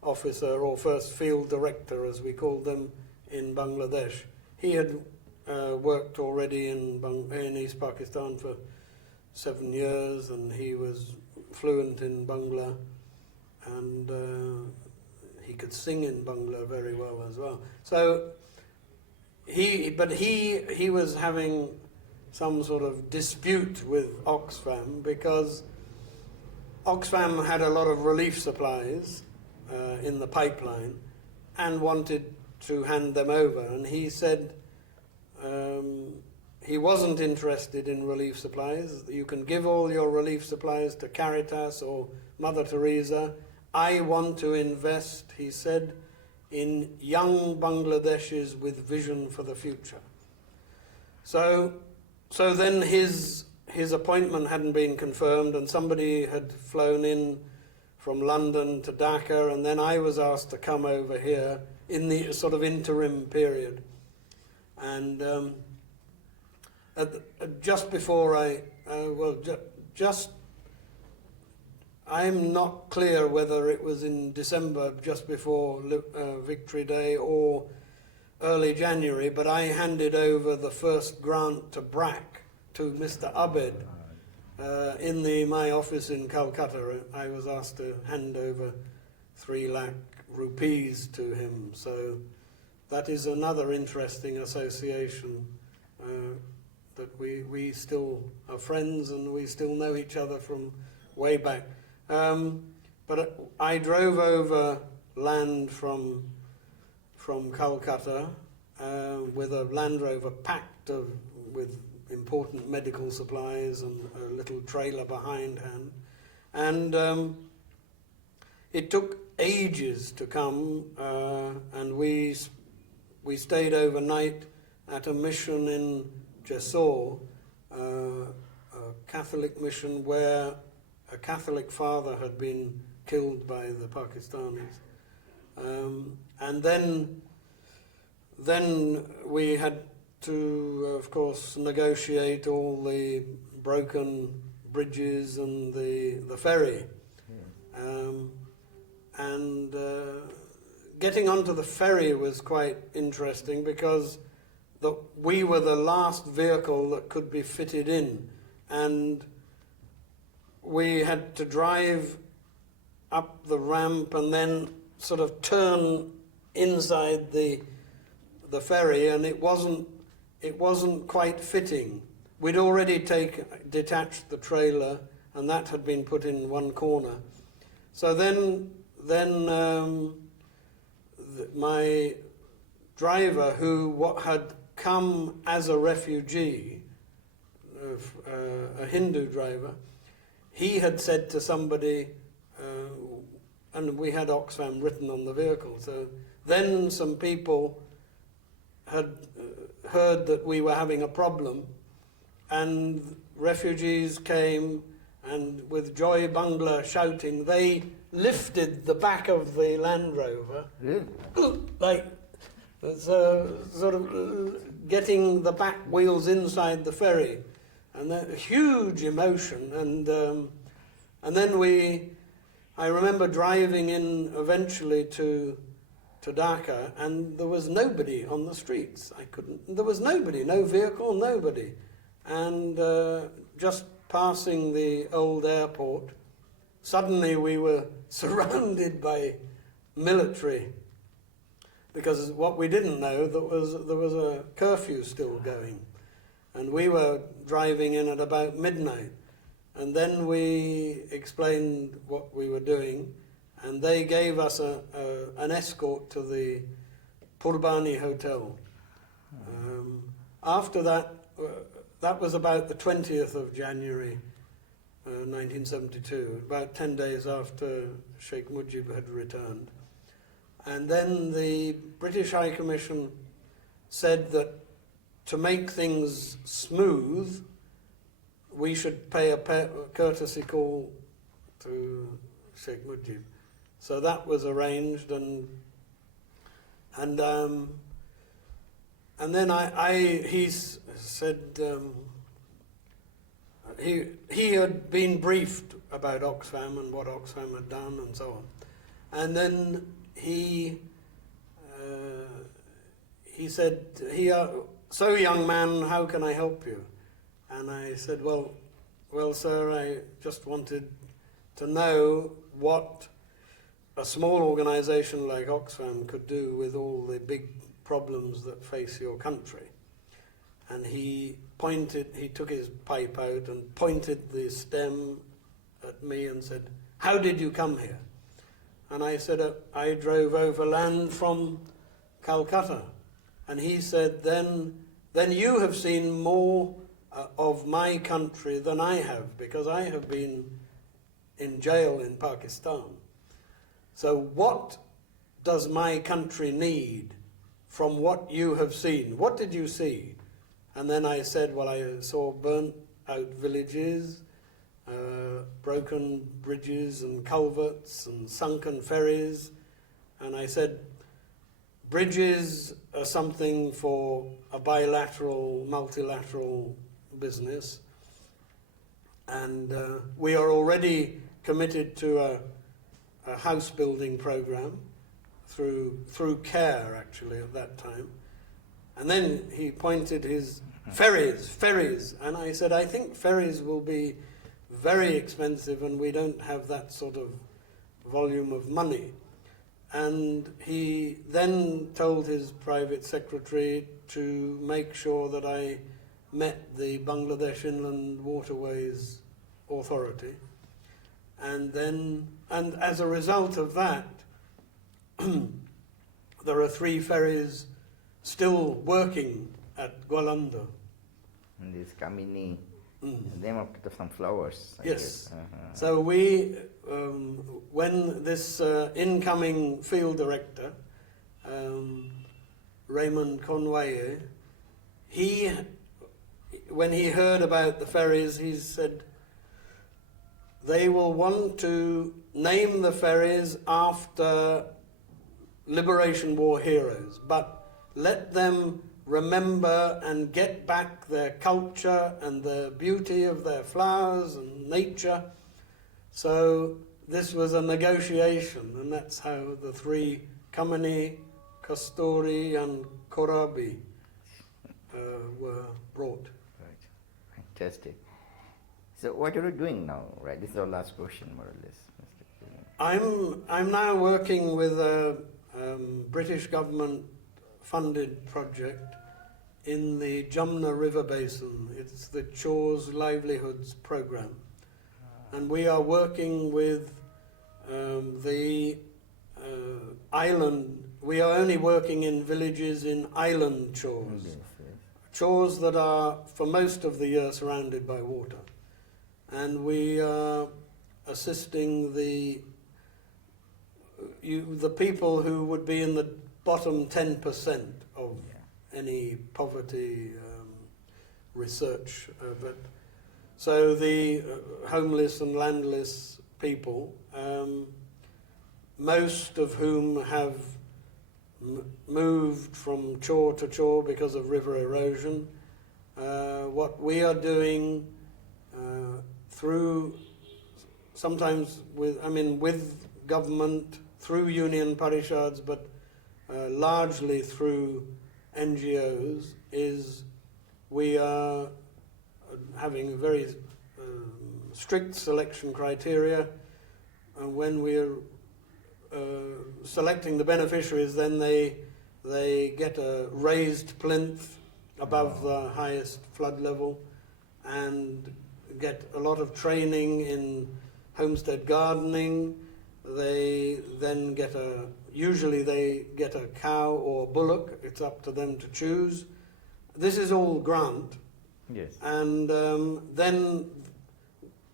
officer or first field director, as we called them, in Bangladesh. He had worked already in East Pakistan for 7 years, and he was fluent in Bangla, and he could sing in Bangla very well as well. So he was having some sort of dispute with Oxfam, because Oxfam had a lot of relief supplies in the pipeline and wanted to hand them over, and he said he wasn't interested in relief supplies. You can give all your relief supplies to Caritas or Mother Teresa. I want to invest, he said, in young Bangladeshis with vision for the future. So then his appointment hadn't been confirmed, and somebody had flown in from London to Dhaka, and then I was asked to come over here in the sort of interim period. And just before I'm not clear whether it was in December, just before Victory Day, or early January, but I handed over the first grant to BRAC to Mr. Abed in my office in Calcutta, I was asked to hand over 3 lakh rupees to him. So that is another interesting association, that we still are friends and we still know each other from way back. But I drove over land from Calcutta with a Land Rover packed with important medical supplies and a little trailer behindhand. And it took ages to come, and we stayed overnight at a mission in Jessore, a Catholic mission where a Catholic father had been killed by the Pakistanis. And then we had to, of course, negotiate all the broken bridges and the ferry. And getting onto the ferry was quite interesting because we were the last vehicle that could be fitted in, and we had to drive up the ramp and then sort of turn inside the ferry, and it wasn't quite fitting. We'd already detached the trailer, and that had been put in one corner. So then my driver, who had come as a refugee, a Hindu driver, he had said to somebody, and we had Oxfam written on the vehicle, so then some people had heard that we were having a problem, and refugees came, and with Joy Bangla shouting, they lifted the back of the Land Rover, Really? like sort of getting the back wheels inside the ferry, and a huge emotion. And then I remember driving in eventually to Dhaka, and there was nobody on the streets. There was nobody, no vehicle, nobody. And just passing the old airport, suddenly we were surrounded by military, because what we didn't know, there was a curfew still going, and we were driving in at about midnight. And then we explained what we were doing, and they gave us an escort to the Purbani Hotel. After that, that was about the 20th of January, 1972, about 10 days after Sheikh Mujib had returned. And then the British High Commission said that to make things smooth, we should pay a courtesy call to Sheikh Mujib. So that was arranged, and then he said he had been briefed about Oxfam and what Oxfam had done and so on, and then he said, "So young man, how can I help you?" And I said, well, sir, I just wanted to know what a small organization like Oxfam could do with all the big problems that face your country. And he took his pipe out and pointed the stem at me and said, "How did you come here?" And I said, "I drove overland from Calcutta." And he said, then you have seen more of my country than I have, because I have been in jail in Pakistan. So what does my country need from what you have seen? What did you see? And then I said, well, I saw burnt out villages, broken bridges and culverts and sunken ferries. And I said, bridges are something for a bilateral, multilateral business, and we are already committed to a house building program through CARE, actually, at that time. And then he pointed his ferries, and I said, I think ferries will be very expensive, and we don't have that sort of volume of money. And he then told his private secretary to make sure that I met the Bangladesh Inland Waterways Authority. And as a result of that, there are 3 ferries still working at Gwalanda. And this Kamini, name of some flowers. I Yes. guess. Uh-huh. So we, when this incoming field director, Raymond Conway, when he heard about the ferries, he said, they will want to name the ferries after Liberation War heroes, but let them remember and get back their culture and the beauty of their flowers and nature. So this was a negotiation, and that's how the 3, Kamini, Kasturi and Korabi, were brought. Right. Fantastic. So what are you doing now? Right. This is our last question, more or less. I'm now working with a British government funded project in the Jumna River Basin. It's the Chores Livelihoods Program. And we are working with the island. We are only working in villages in island chores. Yes, yes. Chores that are, for most of the year, surrounded by water. And we are assisting the people who would be in the bottom 10% of any poverty research. So the homeless and landless people, most of whom have moved from chore to chore because of river erosion. What we are doing through, sometimes with government, through union parishads, but largely through NGOs, is we are having very strict selection criteria, and when we're selecting the beneficiaries, then they get a raised plinth above the highest flood level, and get a lot of training in homestead gardening. They then usually they get a cow or bullock. It's up to them to choose. This is all grant. Yes. And then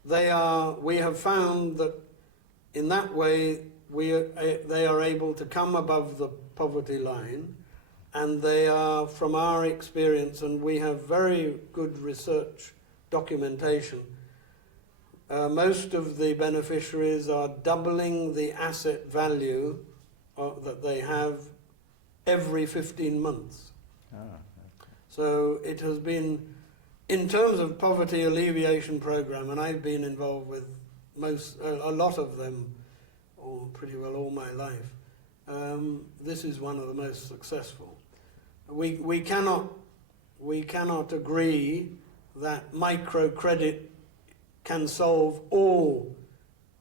we have found that in that way they are able to come above the poverty line, and they are, from our experience, and we have very good research documentation, most of the beneficiaries are doubling the asset value that they have every 15 months. Okay. So it has been, in terms of poverty alleviation program, and I've been involved with a lot of them, pretty well all my life, this is one of the most successful. We cannot agree that microcredit can solve all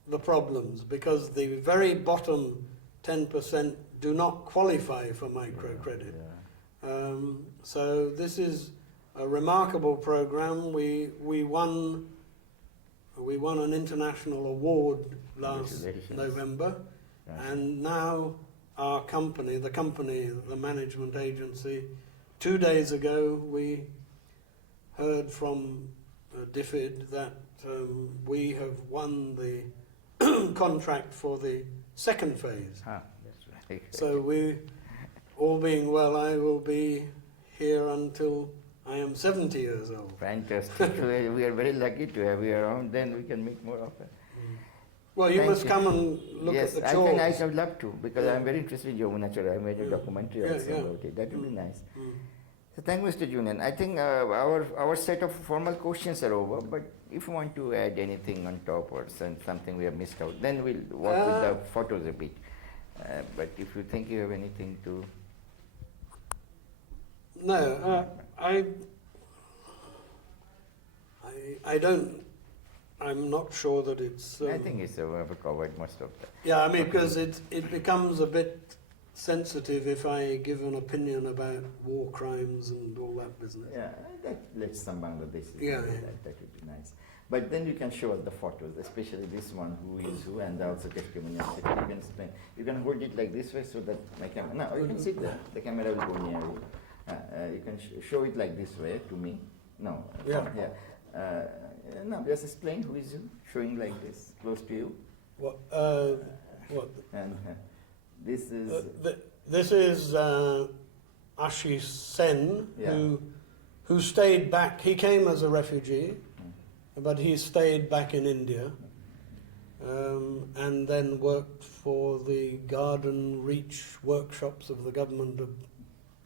the problems, because the very bottom 10% do not qualify for microcredit. So this is a remarkable program. We won an international award last November, and now our company, the management agency, 2 days ago we heard from DFID that we have won the contract for the second phase. That's right. So all being well, I will be here until I am 70 years old. Fantastic. We are very lucky to have you around. Then we can make more of it. Well, you Thank must you. come and look Yes, at the chores. I would love to, because I'm very interested in Yamuna Chora. I made a documentary also about it. That would be nice. So thank you, Mr. Julian. I think our set of formal questions are over, but if you want to add anything on top or something we have missed out, then we'll work with the photos a bit. But if you think you have anything to... No, I don't I'm not sure that it's... I think it's covered most of that. Yeah, I mean, because it becomes a bit sensitive if I give an opinion about war crimes and all that business. Yeah, let's some Bangladeshis. Yeah, do yeah. That would be nice. But then you can show us the photos, especially this one, who is who, and also testimonials. You can explain. You can hold it like this way so that my camera. No, you can sit there. The camera will go near you. You can show it like this way to me. No. Yeah. No, just explain who is you, showing like this, close to you. What? And this is. This is Ashish Sen, Yeah. who stayed back. He came as a refugee, but he stayed back in India, and then worked for the garden reach workshops of the government of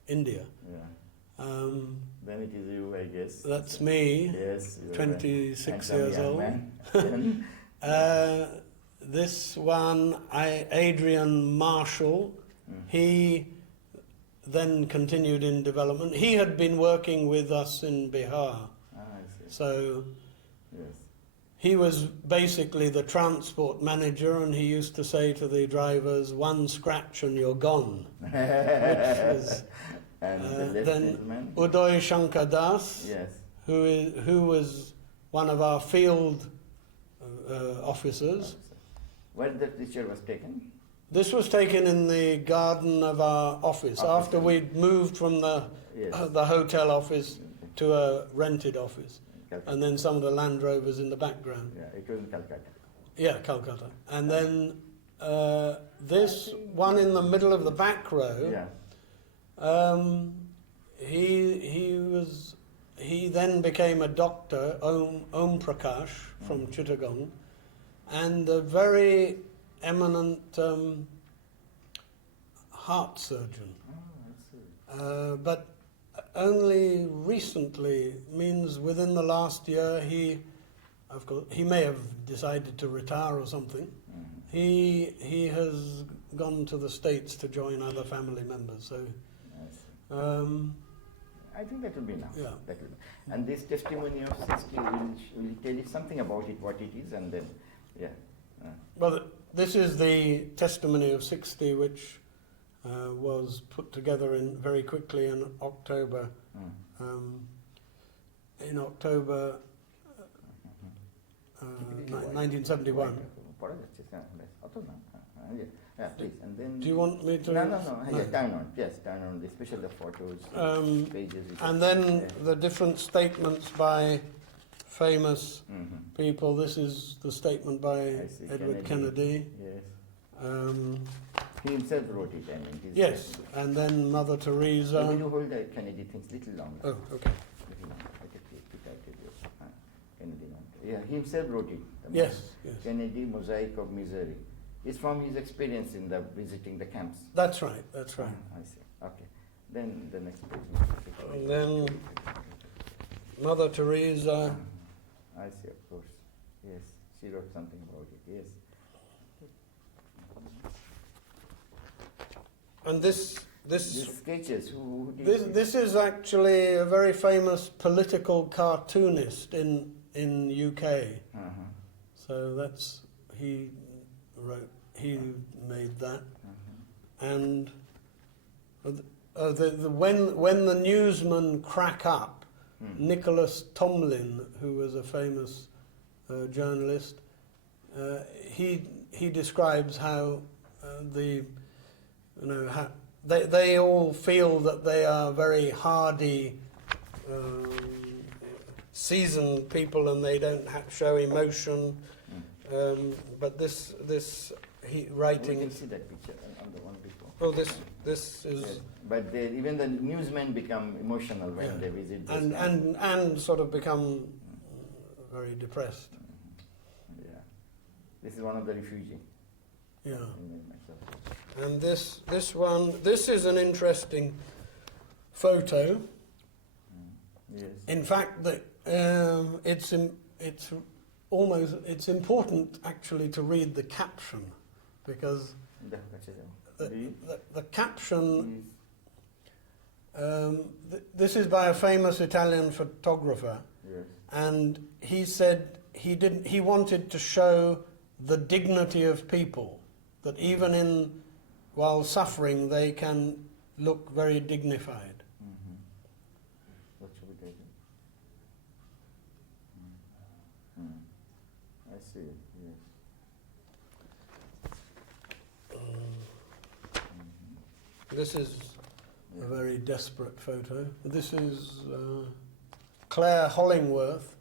India. Yeah. Then it is you, I guess. That's me. Yes. 26 years old. Man. This one, Adrian Marshall, he then continued in development. He had been working with us in Bihar. I see. So Yes. he was basically the transport manager, and he used to say to the drivers, "One scratch and you're gone." Which is, And the left then gentleman? Uday Shankar Das, Yes. who was one of our field officers. Where the picture was taken? This was taken in the garden of our office after we'd moved from the hotel office to a rented office, Calcutta. and then some of the Land Rovers in the background. Yeah, it was in Calcutta. Yeah, Calcutta. And then this one in the middle of the back row. Yeah. He then became a doctor, Om Prakash from Chittagong, and a very eminent heart surgeon. Oh, I see. But only recently, means within the last year, he may have decided to retire or something. He has gone to the States to join other family members. So. I think that will be enough. Yeah. That will be. And this testimony of 60 will tell you something about it, what it is, and then, yeah. Well, this is the testimony of 60, which was put together very quickly in October. In October 1971. Yeah, please. And then. Do you want me to? No. Yeah, turn on. Yes, turn on. Especially the photos, pages. And then the different statements by famous people. This is the statement by Edward Kennedy. Yes. He himself wrote it. I mean. Yes, and then Mother Teresa. Will you hold the Kennedy things little longer? Oh, okay. Little longer. Kennedy. Yeah, he himself wrote it. Yes. Kennedy, Mosaic of Misery. It's from his experience in visiting the camps. That's right. I see. Okay. Then the next page. And then Mother Teresa. I see, of course. Yes, she wrote something about it. Yes. And this These sketches. Who did this is actually a very famous political cartoonist in UK. So that's he made that. And when the newsmen crack up, Nicholas Tomlin, who was a famous journalist, he describes how they all feel that they are very hardy, seasoned people, and they don't show emotion. But this writing. We can see that picture on the one before. Oh, this is. Yes. But even the newsmen become emotional when they visit. And sort of become very depressed. Yeah, this is one of the refugees. Yeah. And this is an interesting photo. Yes. In fact, it's important actually to read the caption, because the caption. This is by a famous Italian photographer, Yes. and he said he wanted to show the dignity of people, that even while suffering they can look very dignified. Mm-hmm. What should we take? I see. Yes. This is a very desperate photo. This is Claire Hollingworth.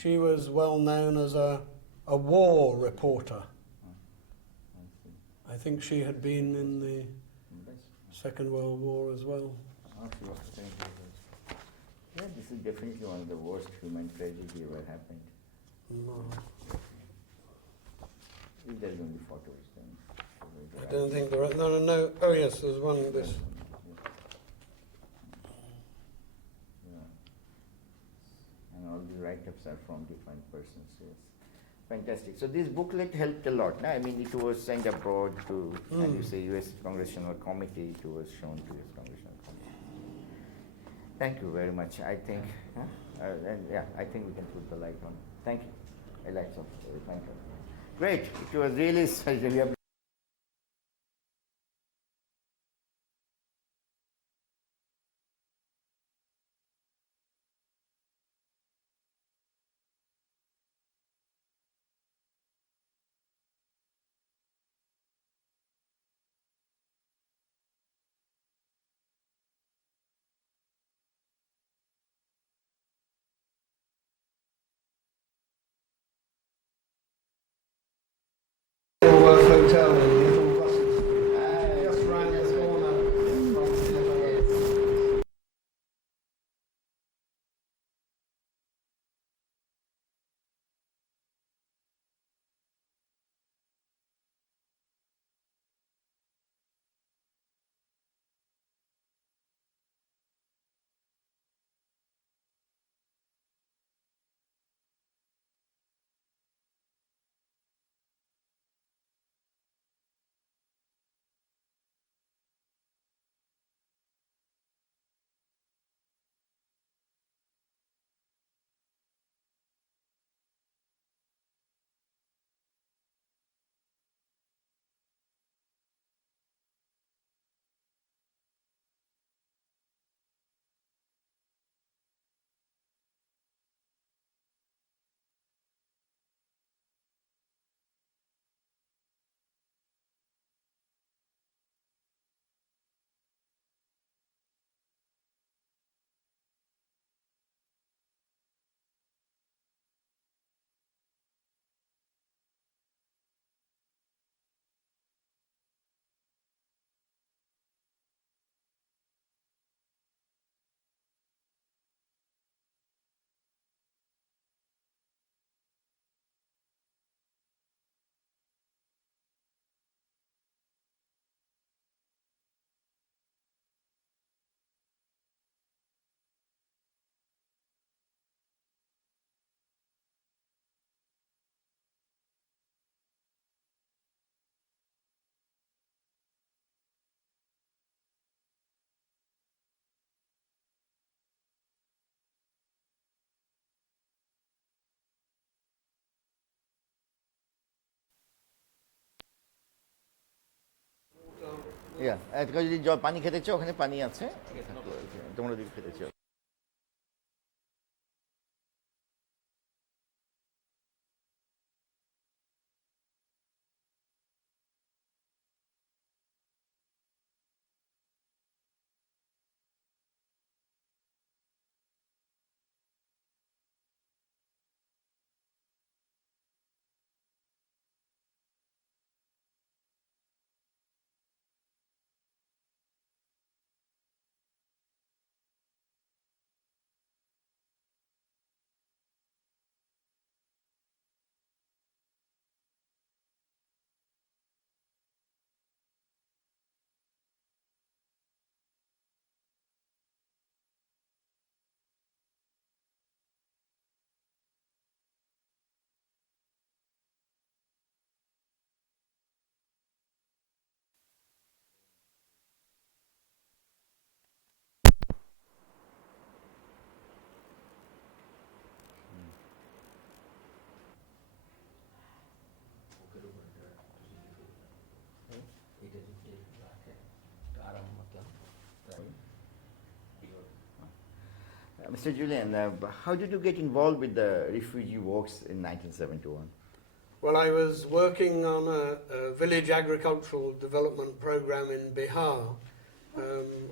She was well known as a war reporter. I think she had been in the Second World War as well. Yeah, this is definitely one of the worst human tragedy ever happened. No. If there is only photos, then I don't think there are. No. Oh yes, there's one. This. Yeah. And all the write-ups are from different persons. Yes. Fantastic. So this booklet helped a lot. No? I mean, it was sent abroad to, and you say, U.S. Congressional Committee. It was shown to U.S. Congressional Committee. Thank you very much. I think, I think we can put the light on. Thank you. Thank you. Great. It was really really. Hotel in little buses. Just round the corner. যদি পানি খেতে চাও ওখানে পানি আছে তোমরা যদি খেতে চাও Mr. Julian, how did you get involved with the refugee works in 1971? Well, I was working on a village agricultural development program in Bihar.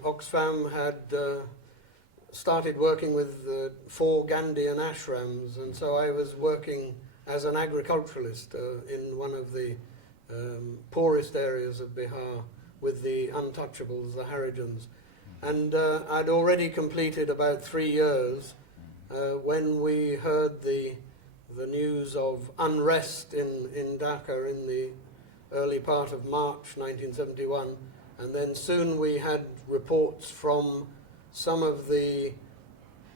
Oxfam had started working with 4 Gandhian ashrams, and so I was working as an agriculturalist in one of the poorest areas of Bihar with the untouchables, the Harijans. And I'd already completed about 3 years when we heard the news of unrest in Dhaka in the early part of March 1971, and then soon we had reports from some of the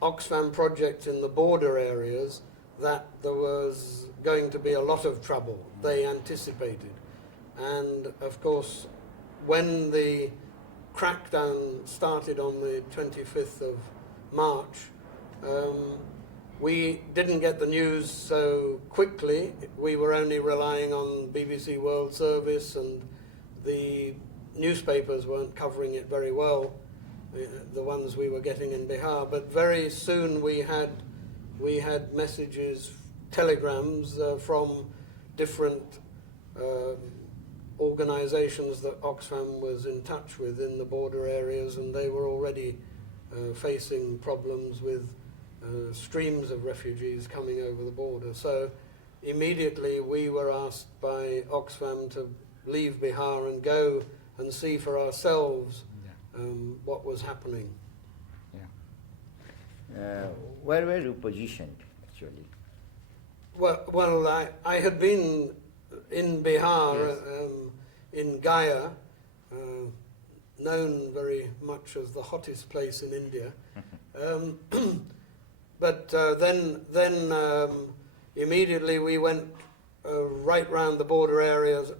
Oxfam projects in the border areas that there was going to be a lot of trouble. They anticipated. And of course, when the crackdown started on the 25th of March, we didn't get the news so quickly. We were only relying on BBC World Service, and the newspapers weren't covering it very well, the ones we were getting in Bihar. But very soon we had messages, telegrams from different organizations that Oxfam was in touch with in the border areas, and they were already facing problems with streams of refugees coming over the border. So immediately we were asked by Oxfam to leave Bihar and go and see for ourselves what was happening. Where were you positioned, actually? Well, I had been in Bihar, Yes. In Gaya, known very much as the hottest place in India. But then immediately we went right round the border areas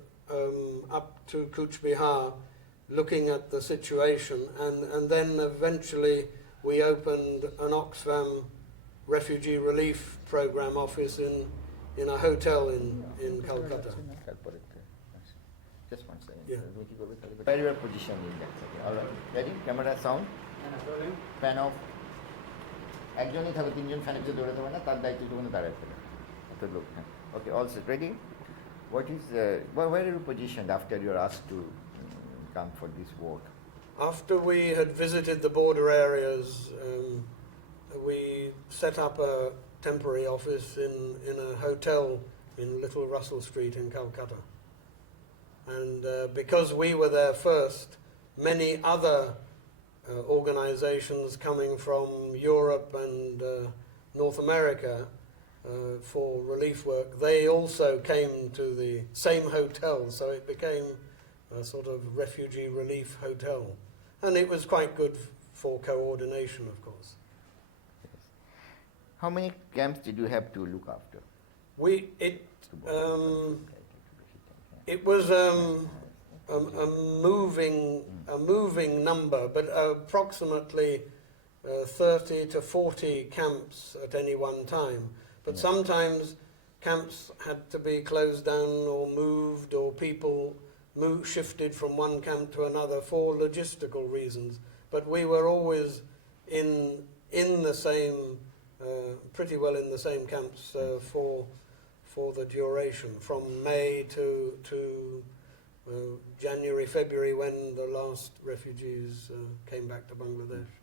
up to Cooch Behar, looking at the situation, and then eventually we opened an Oxfam refugee relief program office in a hotel in Calcutta. Just one second. Yeah. Where you were positioned in that second. All right. Ready? Camera, sound. Fan off. একজনই থাকো, 3জন ফ্যানের চেয়ে দৌড়াতে পারে না, তার দায়িত্ব কোনো দাঁড়াতে না এত লোক। হ্যাঁ, ওকে, all set. Ready? What is where are you positioned after you are asked to come for this work? After we had visited the border areas, we set up a temporary office in a hotel in Little Russell Street in Calcutta. And because we were there first, many other organizations coming from Europe and North America for relief work, they also came to the same hotel, so it became a sort of refugee relief hotel. And it was quite good for coordination, of course. Yes. How many camps did you have to look after? It was a moving number, but approximately 30 to 40 camps at any one time. But sometimes camps had to be closed down or moved, or people shifted from one camp to another for logistical reasons. But we were always in the same, pretty well in the same camps for the duration, from May to January, February, when the last refugees came back to Bangladesh.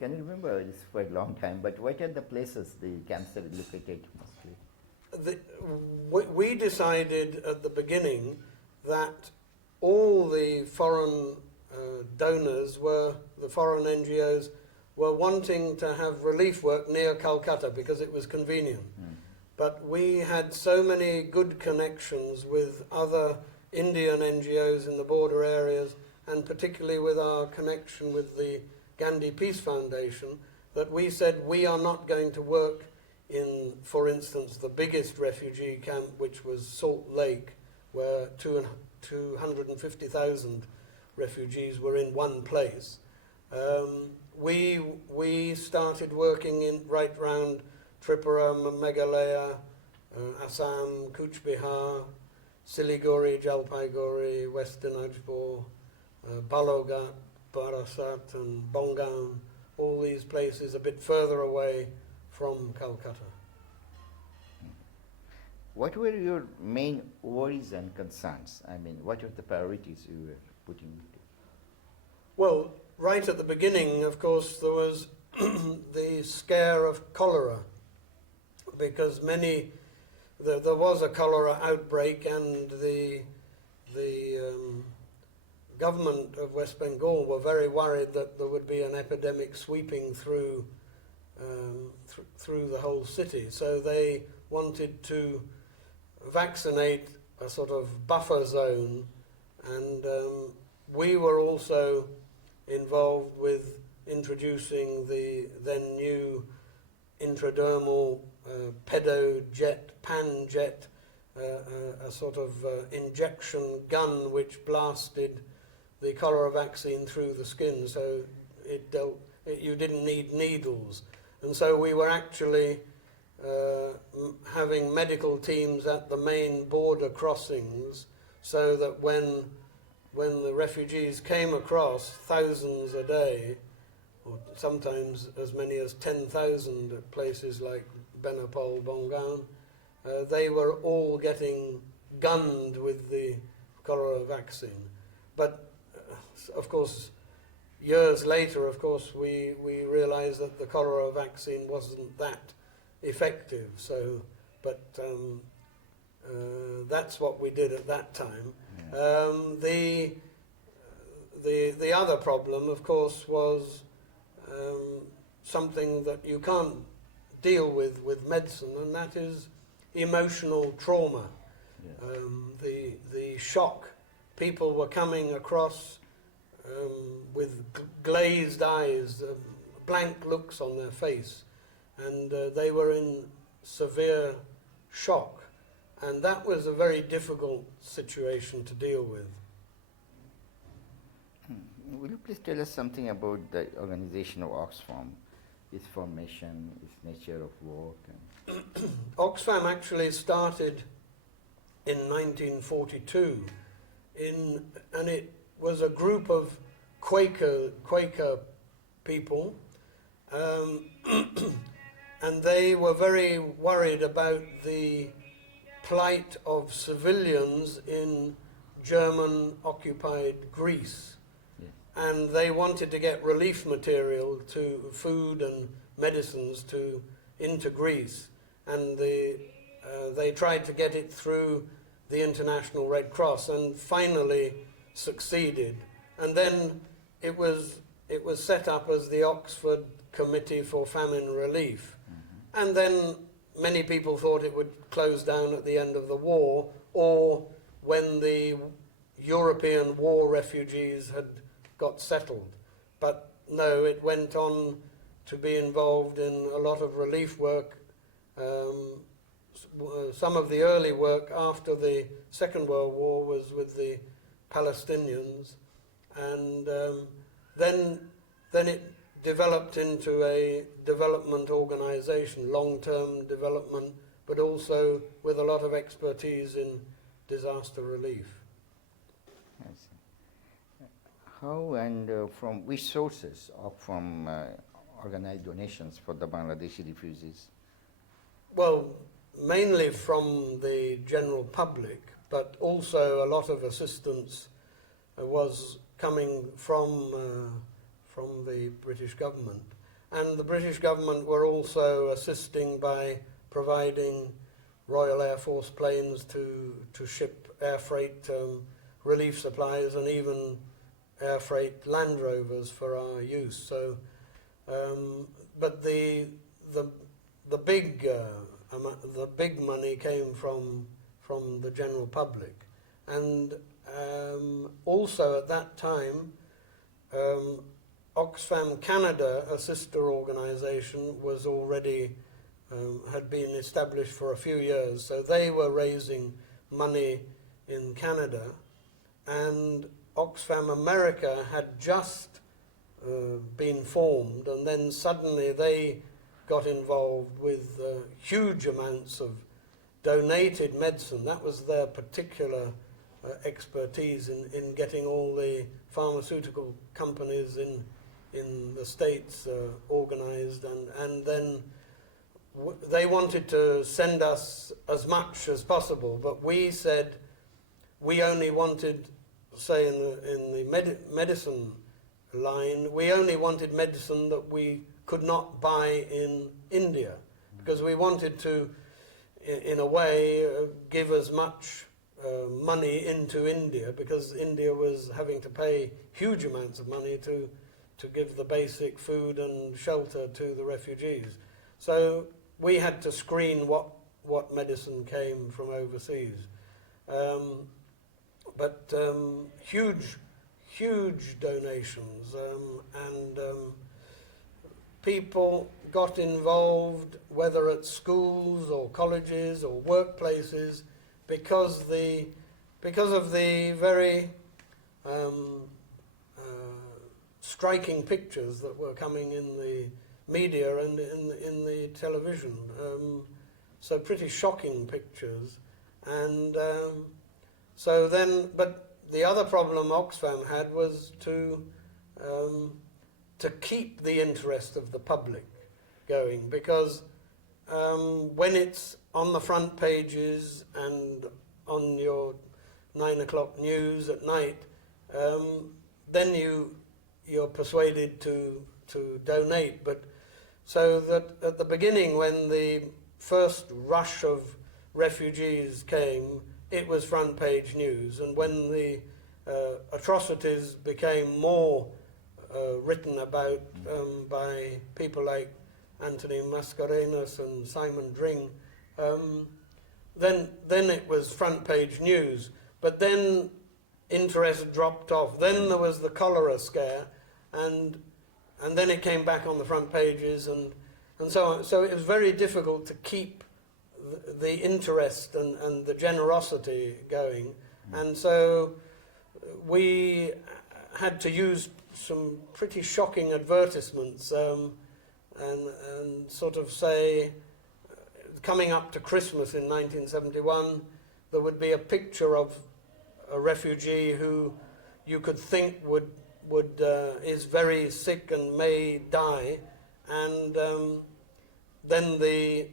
Can you remember? It's quite a long time, but what are the places the camps are located mostly? We decided at the beginning that all the foreign donors the foreign NGOs were wanting to have relief work near Calcutta because it was convenient. But we had so many good connections with other Indian NGOs in the border areas, and particularly with our connection with the Gandhi Peace Foundation, that we said we are not going to work in, for instance, the biggest refugee camp, which was Salt Lake, where 250,000 refugees were in one place. We started working right round Tripura, Meghalaya, Assam, Cooch Behar, Siliguri, Jalpaiguri, West Dinajpur, Baloghat, Barasat and Bongaon, all these places a bit further away from Calcutta. What were your main worries and concerns? I mean, what were the priorities you were putting into? Well, right at the beginning, of course, there was the scare of cholera, because there was a cholera outbreak, and the government of West Bengal were very worried that there would be an epidemic sweeping through the whole city. So they wanted to vaccinate a sort of buffer zone, and we were also involved with introducing the then new intradermal panjet, a sort of injection gun which blasted the cholera vaccine through the skin, so you didn't need needles. And so we were actually having medical teams at the main border crossings, so that when the refugees came across, thousands a day, or sometimes as many as 10,000 at places like Benapole, Bongan, they were all getting gunned with the cholera vaccine. But of course, years later, of course, we realized that the cholera vaccine wasn't that effective. So, but that's what we did at that time. Yeah. The other problem, of course, was something that you can't deal with medicine, and that is emotional trauma. Yeah. The shock. People were coming across with glazed eyes, blank looks on their face, and they were in severe shock, and that was a very difficult situation to deal with. Will you please tell us something about the organization of Oxfam, its formation, its nature of work? And Oxfam actually started in 1942, and it was a group of Quaker people, and they were very worried about the plight of civilians in German-occupied Greece. Yeah. And they wanted to get relief material, to food and medicines into Greece, and they tried to get it through the International Red Cross, and finally succeeded. And then it was set up as the Oxford Committee for Famine Relief. Mm-hmm. And then many people thought it would close down at the end of the war, or when the European war refugees had got settled. But no, it went on to be involved in a lot of relief work. Some of the early work after the Second World War was with the Palestinians, and then it developed into a development organization, long-term development, but also with a lot of expertise in disaster relief. I see. How and from which sources from organized donations for the Bangladeshi refugees? Well, mainly from the general public, but also a lot of assistance was coming from the British government. And the British government were also assisting by providing Royal Air Force planes to ship air freight relief supplies, and even air freight Land Rovers for our use. So, but the big money came from the general public, and also at that time, Oxfam Canada, a sister organisation, was already had been established for a few years, so they were raising money in Canada, and Oxfam America had just been formed, and then suddenly they got involved with huge amounts of donated medicine. That was their particular expertise in getting all the pharmaceutical companies in the States organized, and then they wanted to send us as much as possible, but we said we only wanted, say in the medicine line, we only wanted medicine that we could not buy in India, because we wanted to, in a way, give as much money into India, because India was having to pay huge amounts of money to give the basic food and shelter to the refugees. So we had to screen what medicine came from overseas. But huge donations, and people got involved, whether at schools or colleges or workplaces, because of the very striking pictures that were coming in the media and in the television. So pretty shocking pictures. And so then, but the other problem Oxfam had was to keep the interest of the public going, because when it's on the front pages and on your 9 o'clock news at night, then you're persuaded to donate. But so that at the beginning, when the first rush of refugees came, it was front page news, and when the atrocities became more written about by people like Anthony Mascarenhas and Simon Dring, then it was front page news. But then interest dropped off. Then there was the cholera scare, and then it came back on the front pages, and so on. So it was very difficult to keep the interest and the generosity going. And so we had to use some pretty shocking advertisements, and sort of say, coming up to Christmas in 1971, there would be a picture of a refugee who you could think is very sick and may die, and then the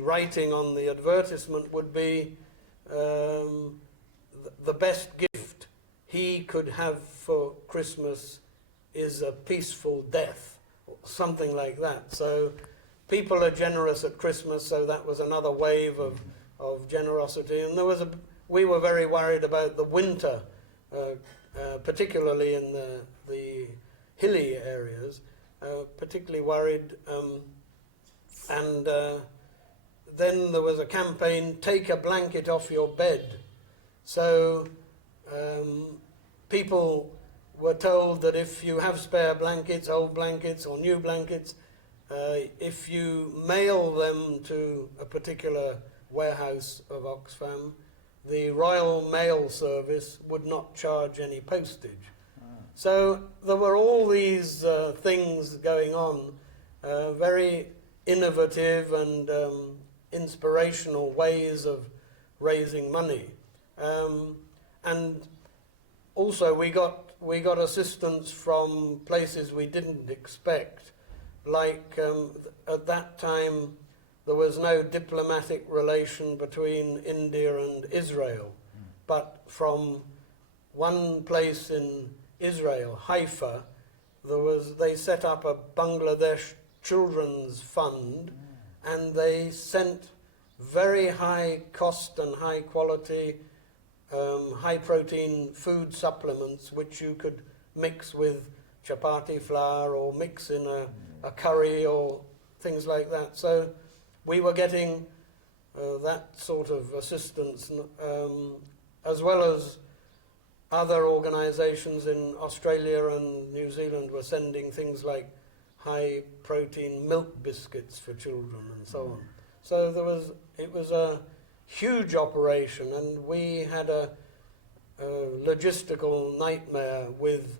writing on the advertisement would be, the best gift he could have for Christmas is a peaceful death, or something like that. So people are generous at Christmas, so that was another wave of generosity. And we were very worried about the winter, particularly in the hilly areas, particularly worried. And then there was a campaign, take a blanket off your bed. So people were told that if you have spare blankets, old blankets or new blankets, if you mail them to a particular warehouse of Oxfam, the Royal Mail Service would not charge any postage. So there were all these things going on, very innovative and inspirational ways of raising money. And also we got assistance from places we didn't expect, like at that time there was no diplomatic relation between India and Israel, but from one place in Israel, Haifa, they set up a Bangladesh Children's Fund, and they sent very high cost and high quality, high protein food supplements which you could mix with chapati flour or mix in a curry or things like that. So we were getting that sort of assistance, as well as other organisations in Australia and New Zealand were sending things like high protein milk biscuits for children and so on. So it was a huge operation, and we had a logistical nightmare with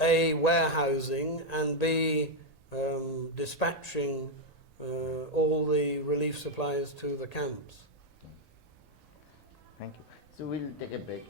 A, warehousing, and B, dispatching all the relief supplies to the camps. Thank you. So we'll take a break.